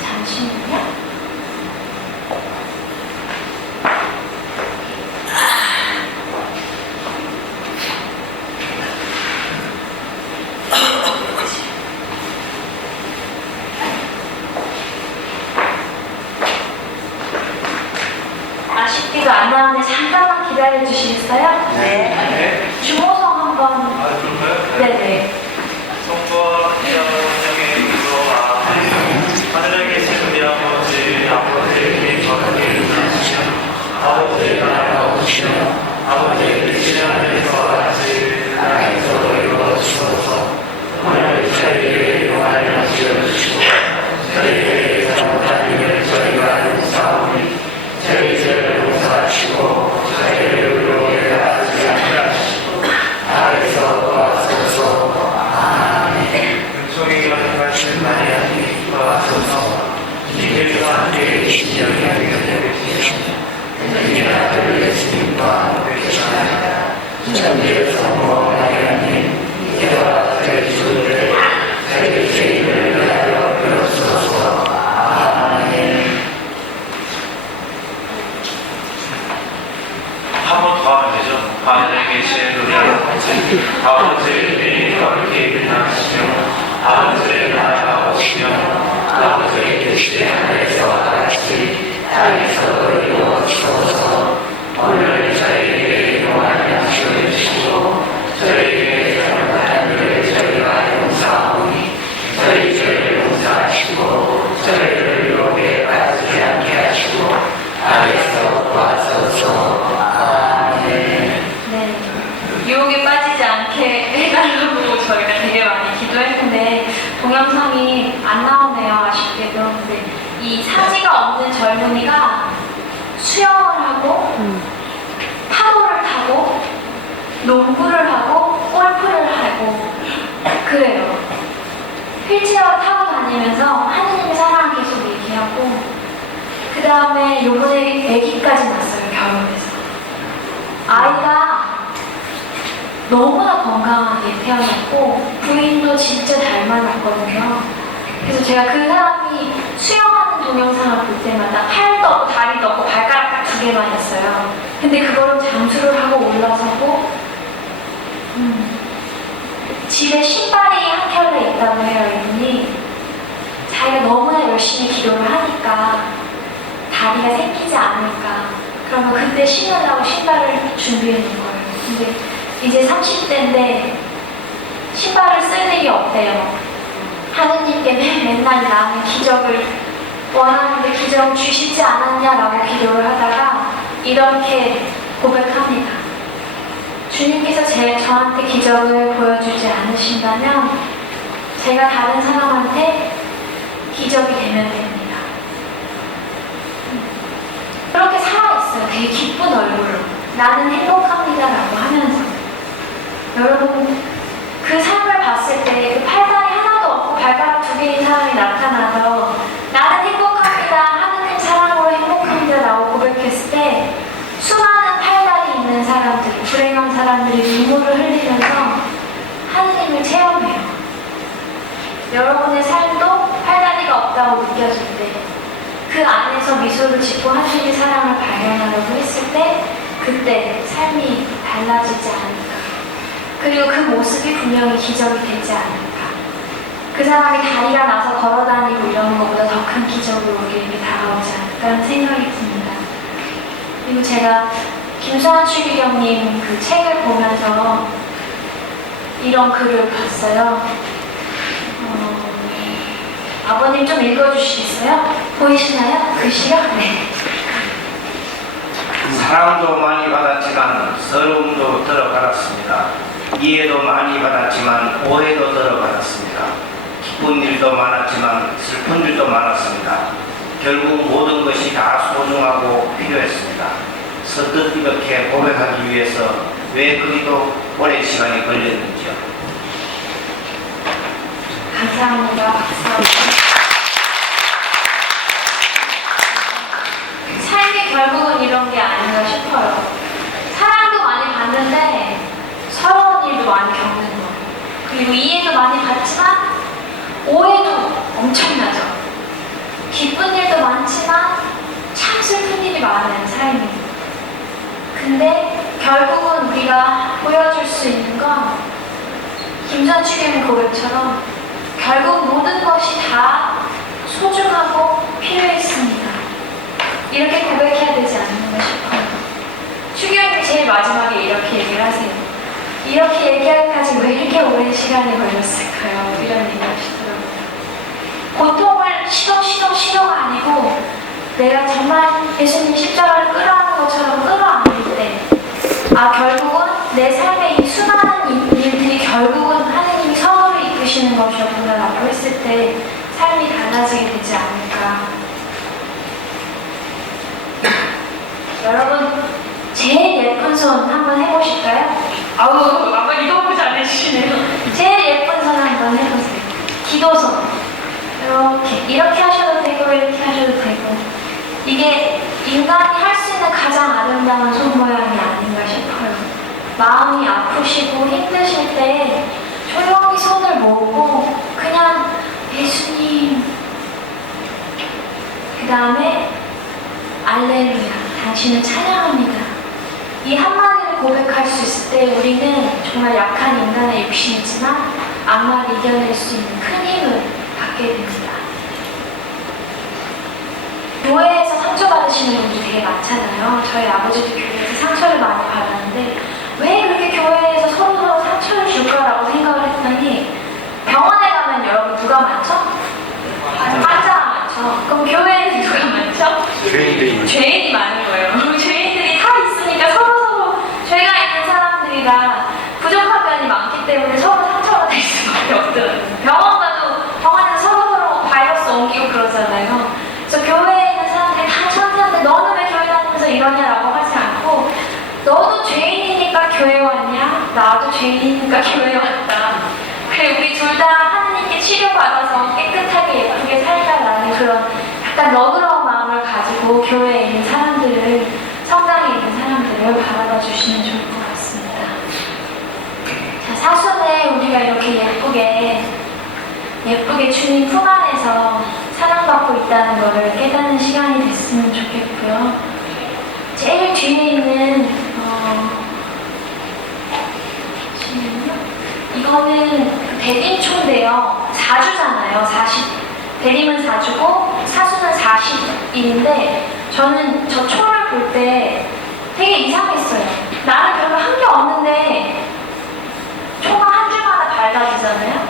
잠시만요. 아쉽게도 안 나오는데 잠깐만 기다려 주시겠어요? 네. 주모성 한번. 아, 그럴까요? 네네. 성부와 성령의 이름으로 하늘에 계신 우리 아버지의 거룩히 여기시며 아버지의 나라가 오시며 아버지의 뜻이 하늘에서 같이 네, 유혹에 빠지지 않게 해달라고 저희가 되게 많이 기도했는데 동영상이 안 나오네요, 아쉽게도. 근데 이 사지가 없는 젊은이가 수영을 하고 파도를 타고 농구를 하고 골프를 하고 그래요. 휠체어 타고 다니면서 하느님의 사랑을 계속 얘기하고 그 다음에 요번에 아기까지 낳았어요, 결혼해서. 아이가 너무나 건강하게 태어났고 부인도 진짜 잘 만났거든요. 그래서 제가 그 사람이 수영하는 동영상을 볼 때마다 팔도 없고 다리도 없고 발가락 딱 2개만 있어요. 근데 그거를 잠수를 하고 올라서고 집에 신발이 한 켤레 있다고 해요, 이분이. 자기가 너무나 열심히 기도를 하니까 다리가 생기지 않을까. 그러면 그때 신으려고 신발을 준비해 놓은 거예요. 근데 이제 30대인데 신발을 쓸 일이 없대요. 하느님께 맨날 나는 기적을 원하는데 기적 주시지 않았냐라고 기도를 하다가 이렇게 고백합니다. 주님께서 저한테 기적을 보여주지 않으신다면 제가 다른 사람한테 기적이 되면 됩니다. 그렇게 살아있어요. 되게 기쁜 얼굴로. 나는 행복합니다라고 하면서. 여러분, 그 삶을 봤을 때 그 팔다리 하나도 없고 발가락 2개인 사람이 나타나서 나는 행복합니다, 하느님 사랑으로 행복합니다라고 고백했을 때 수많은 팔다리 있는 사람들, 불행한 사람들이 눈물을 흘리면서 하느님을 체험해요. 여러분의 삶도 팔다리가 없다고 느껴질 때 그 안에서 미소를 짓고 하느님의 사랑을 발견하려고 했을 때 그때 삶이 달라지지 않을까. 그리고 그 모습이 분명히 기적이 되지 않을까. 그 사람이 다리가 나서 걸어다니고 이런 것보다 더 큰 기적으로 우리에게 다가오지 않을까 하는 생각이 듭니다. 그리고 제가 김수환 추기경님 그 책을 보면서 이런 글을 봤어요. 아버님 좀 읽어주시겠어요? 보이시나요? 글씨가? 네. 사랑도 많이 받았지만 서러움도 들어받았습니다. 이해도 많이 받았지만 오해도 들어받았습니다. 기쁜 일도 많았지만 슬픈 일도 많았습니다. 결국 모든 것이 다 소중하고 필요했습니다. 선뜻 이렇게 고백하기 위해서 왜 그리도 오랜 시간이 걸렸는지요. 감사합니다. 박수. 삶이 결국은 이런 게 아닌가 싶어요. 사랑도 많이 받는데 서러운 일도 많이 겪는 거. 그리고 이해도 많이 받지만 오해도 엄청나죠. 기쁜 일도 많지만 참 슬픈 일이 많은 삶이. 근데 결국은 우리가 보여줄 수 있는 건 김수환 추기경 고백처럼 결국 모든 것이 다 소중하고 필요했습니다. 이렇게 고백해야 되지 않는가 싶어요. 추기경이 제일 마지막에 이렇게 얘기를 하세요. 이렇게 얘기하기까지 왜 이렇게 오랜 시간이 걸렸을까요? 이런 얘기 하시더라고요. 고통을 시도가 아니고 내가 정말 예수님 십자가를 끌어안는 것처럼 끌어안을 때 결국은 내 삶의 이 수많은 일들이 결국은 하느님이 선으로 이끄시는 것이었구나 라고 했을 때 삶이 달라지게 되지 않을까. 여러분, 제일 예쁜 손 한번 해보실까요? 아우, 아까 이거보다 잘해주시네요. 제일 예쁜 손 한번 해보세요. 기도손. 이렇게 하셔도 되고 이렇게 하셔도 되고. 이게 인간이 할 수 있는 가장 아름다운 손 모양이 아닌가 싶어요. 마음이 아프시고 힘드실 때 조용히 손을 모으고 그냥 예수님, 그 다음에 알렐루야, 당신을 찬양합니다. 이 한마디를 고백할 수 있을 때 우리는 정말 약한 인간의 육신이지만 악마를 이겨낼 수 있는 큰 힘을 받게 됩니다. 교회에서 상처받으신 받으시는 분들이 되게 많잖아요. 저희 아버지도 교회에서 상처를 많이 받았는데 왜 그렇게 교회에서 서로 상처를 줄까라고 생각을 했더니 병원에 가면 여러분 누가 많죠? 환자가 많죠. 그럼 교회에는 누가 많죠? 죄인이 많은 거예요. 죄인들이 다 있으니까 서로 죄가 있는 사람들이라 부족한 면이 많기 때문에 서로 상처가 될 수밖에 없더라고요. 병원 가도 병원에서 서로 바이러스 옮기고 그러잖아요. 그래서 교회에 있는 사람들이 다 천사인데 너는 왜 교회 다니면서 이러냐라고 하지 않고 너도 죄인이니까 교회 왔냐? 나도 죄인이니까 교회 왔다. 그래 우리 둘 다 하느님께 치료받아서 깨끗하게 예쁘게 살다라는 그런 약간 너그러운 마음을 가지고 교회에 있는 사람들을 성당에 있는 사람들을 바라봐 주시면 좋을 것 같습니다. 자, 사순에 우리가 이렇게 예쁘게 주님 품 안에서 사랑받고 있다는 것을 깨닫는 시간이 됐으면 좋겠고요. 제일 뒤에 있는 이거는 대림초인데요. 4주잖아요. 40. 대림은 4주고 사수는 40일인데 저는 저 초를 볼 때 되게 이상했어요. 나는 별로 한 게 없는데 초가 한 주마다 밝아지잖아요.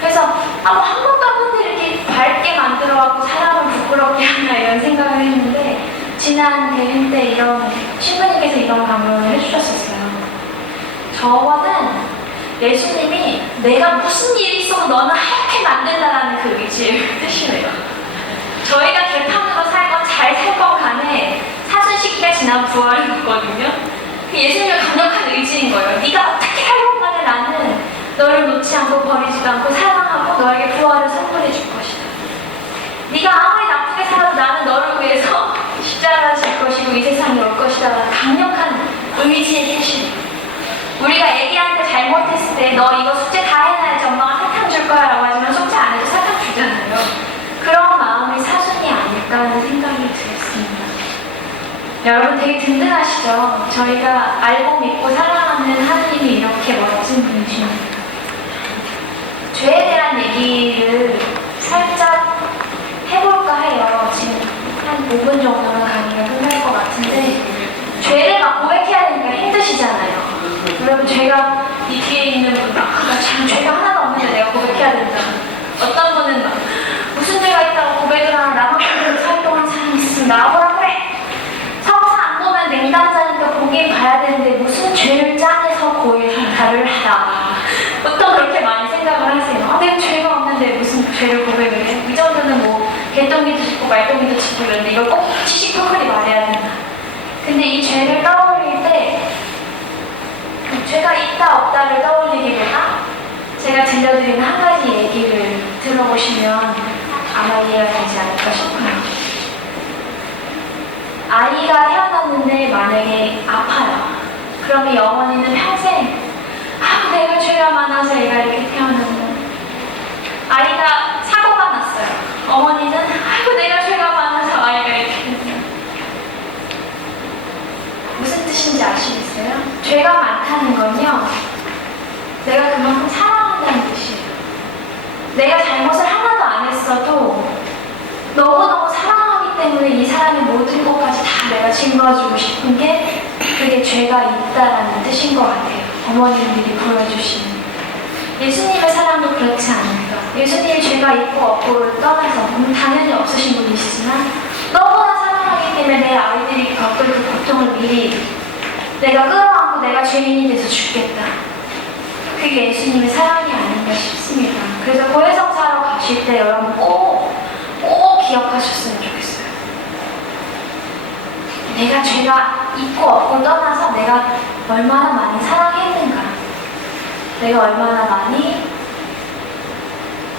그래서 뭐 한 번도 한 번도 이렇게 밝게 만들어갖고 사람을 부끄럽게 하나 이런 생각을 했는데 지난 대림 때 이런 신부님께서 이런 강론을 해주셨었어요. 저거는 예수님이 내가 무슨 일이 있어도 너는 하얗게 만든다라는 그 의지의 뜻이래요. 저희가 개판으로 살건 잘 살건 간에 사순 시기가 지난 부활인 거거든요. 예수님의 강력한 의지인 거예요. 네가 어떻게 살건 간에 나는 너를 놓지 않고 버리지도 않고 사랑하고 너에게 부활을 선물해 줄 것이다. 네가 아무리 나쁘게 살아도 나는 너를 위해서 십자가를 질 것이고 이 세상에 올 것이다. 강력한 의지의 뜻이에요. 우리가 애기한테 잘못했을 때 너 이거 숙제 다 해놔야지 엄마가 사탕 줄 거야 라고 하지만 숙제 안 해도 사탕 주잖아요. 그런 마음이 사순이 아닐까 하는 생각이 들었습니다. 여러분 되게 든든하시죠? 저희가 알고 믿고 사랑하는 하느님이 이렇게 멋진 분이십니다. 죄에 대한 얘기를 살짝 해볼까 해요. 지금 한 5분 정도는 강의가 끝날 것 같은데 죄를 막 고백해야 되니까 힘드시잖아요. 여러분 죄가 이 뒤에 있는 분, 나 참 죄가 하나도 없는데 내가 고백해야 된다. 어떤 분은 막 무슨 죄가 있다고 고백을 하나 나만큼 활동한 사람이 있으면 나와보라 그래. 성사 안 보면 냉담자니까 보긴 봐야 되는데 무슨 죄를 짜내서 고일 한타를 하다. 보통 그렇게 많이 생각을 하세요. 내가 죄가 없는데 무슨 죄를 고백을 해? 이 정도는 뭐 개똥기도 짚고 말똥기도 짚고 이러는데 이걸 꼭 치식토크리 말해야 된다. 근데 이 죄를 떠올릴 때 죄가 있다 없다를 떠올리기보다 제가 들려드리는 한 가지 얘기를 들어보시면 아마 이해가 되지 않을까 싶어요. 아이가 태어났는데 만약에 아파요. 그러면 어머니는 평생 내가 죄가 많아서 얘가 이렇게 태어났네. 아이가 사고가 났어요. 어머니는 내가 죄가 많아서 아이가 이렇게 됐네. 무슨 뜻인지 아시겠어요? 죄가 많다는 건요, 내가 그만큼 사랑한다는 뜻이에요. 내가 잘못을 하나도 안 했어도 너무너무 사랑하기 때문에 이 사람의 모든 것까지 다 내가 짊어지고 싶은 게 그게 죄가 있다라는 뜻인 것 같아요. 어머님들이 보여주시는 예수님의 사랑도 그렇지 않을까. 예수님이 죄가 있고 없고를 떠나서 당연히 없으신 분이시지만 너무나 사랑하기 때문에 내 아이들이 겪을 그 고통을 미리 내가 끌어안고 내가 죄인이 돼서 죽겠다. 그게 예수님의 사랑이 아닌가 싶습니다. 그래서 고해성사로 가실 때 여러분 꼭 기억하셨으면 좋겠어요. 내가 죄가 있고 없고 떠나서 내가 얼마나 많이 사랑했는가, 내가 얼마나 많이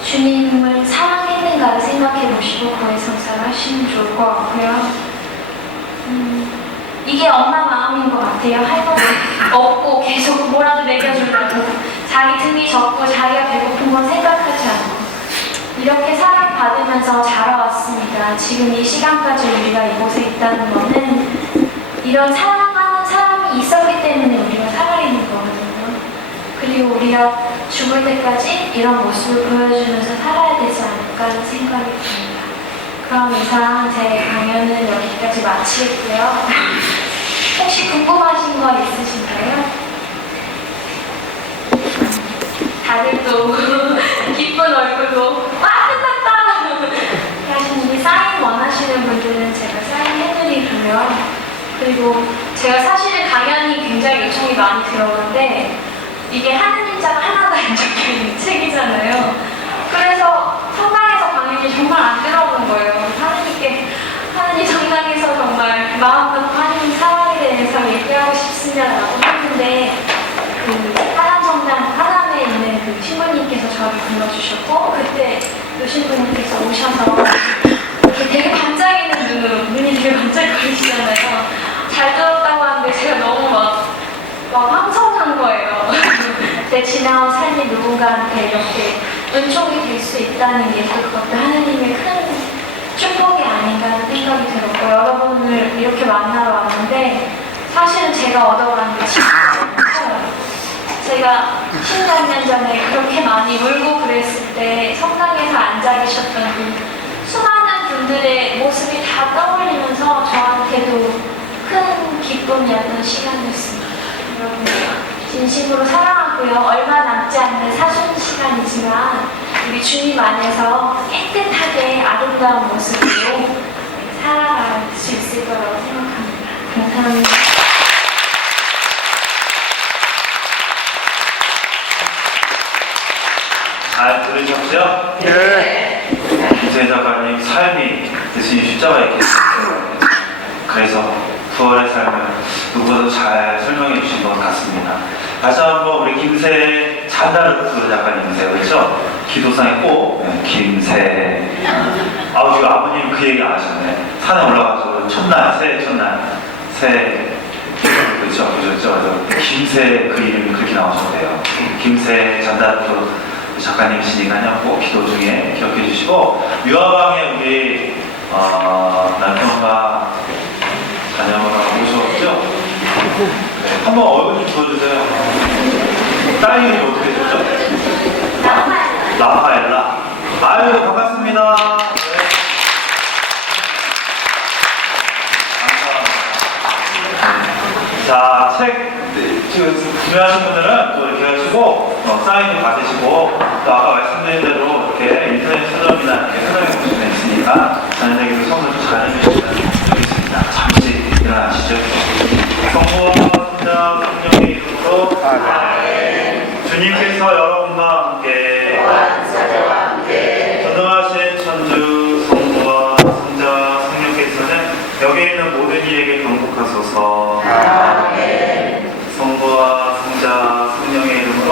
주님을 사랑했는가를 생각해 보시고 고해성사를 하시면 좋을 것 같고요. 이게 엄마 마음인 것 같아요. 할머니 없고 계속 뭐라도 먹여주려고 자기 등이 젖고 자기가 배고픈 건 생각하지 않고 이렇게 사랑받으면서 자라왔습니다. 지금 이 시간까지 우리가 이곳에 있다는 거는 이런 사랑하는 사람이 있었기 때문에 우리가 살아있는 거거든요. 그리고 우리가 죽을 때까지 이런 모습을 보여주면서 살아야 되지 않을까 하는 생각이 듭니다. 그럼 이상 제 강연은 여기까지 마치겠고요. 혹시 궁금하신 거 있으신가요? 다들 또 기쁜 얼굴로 와 끝났다 하시는데 사인 원하시는 분들은 제가 사인 해드리고요. 그리고 제가 사실은 강연이 굉장히 요청이 많이 들어오는데 이게 하느님자가 하나도 안 적혀있는 책이잖아요. 그래서 성당에서 강연이 정말 안 들어오는 거예요. 하느님 성당에서 정말 마음 놓고 하느님 사랑에 대해서 얘기하고 싶습니다라고 했는데 그 하남에 있는 그 신부님께서 저를 불러주셨고 그때 그 신부님께서 오셔서 이렇게 되게 반짝이는 눈으로 눈이 되게 반짝거리시잖아요. 잘 들었다고 하는데 제가 너무 막 황송한 거예요. 내 지나온 삶이 누군가한테 이렇게 은총이 될 수 있다는 게 그것도 하나님의 큰 축복이 아닌가 하는 생각이 들었고 여러분을 이렇게 만나러 왔는데 사실은 제가 얻어가는 게 진짜 커요. 제가 10몇 년 전에 그렇게 많이 울고 그랬을 때 성당에서 앉아 계셨던 그 수많은 분들의 모습이 다 떠올리면서 저한테도 큰 기쁨이었던 시간이었습니다. 여러분 진심으로 사랑하고요. 얼마 남지 않는 사순 시간이지만 우리 주님 안에서 깨끗하게 아름다운 모습으로 살아갈 수 있을 거라고 생각합니다. 감사합니다. 잘 들으셨죠? 네. 김세 작가님 삶이 예수님 십자가에 있겠어요. 그래서 부활의 삶을 누구보다도 잘 설명해 주신 것 같습니다. 다시 한번 우리 김세 잔다르크 작가님이세요, 그렇죠? 기도상에 꼭 김세. 아우 지금 아버님 그 얘기 안 하셨네. 산에 올라가서 첫날, 새해 첫날, 새해 그렇죠. 김세 그 이름이 그렇게 나오셨대요. 김세 잔다르크 작가님이시니까요. 꼭 기도 중에 기억해 주시고 유아방에 우리 남편과 자녀가 오셨죠? 네, 한번 얼굴 좀 보여주세요. 딸 이름이 어떻게 되죠? 라파엘라. 아유 반갑습니다. 네. 감사합니다. 자, 책 지금 구매하신 분들은 또 이렇게 하시고 사인도 받으시고 또 아까 말씀드린 대로 이렇게 인터넷 서점이나 이렇게 서점에 보시면 있으니까 자녀에게도 선물 좀 잘 해주시면 좋겠습니다. 잠시 일어나시죠. 성부와 성자 성령의 이름으로 주님께서 여러분과 함께 전능하신 천주 성부와 성자 성령께서는 여기 있는 모든 이에게 경복하소서. 성부와 성자 성령의 이름으로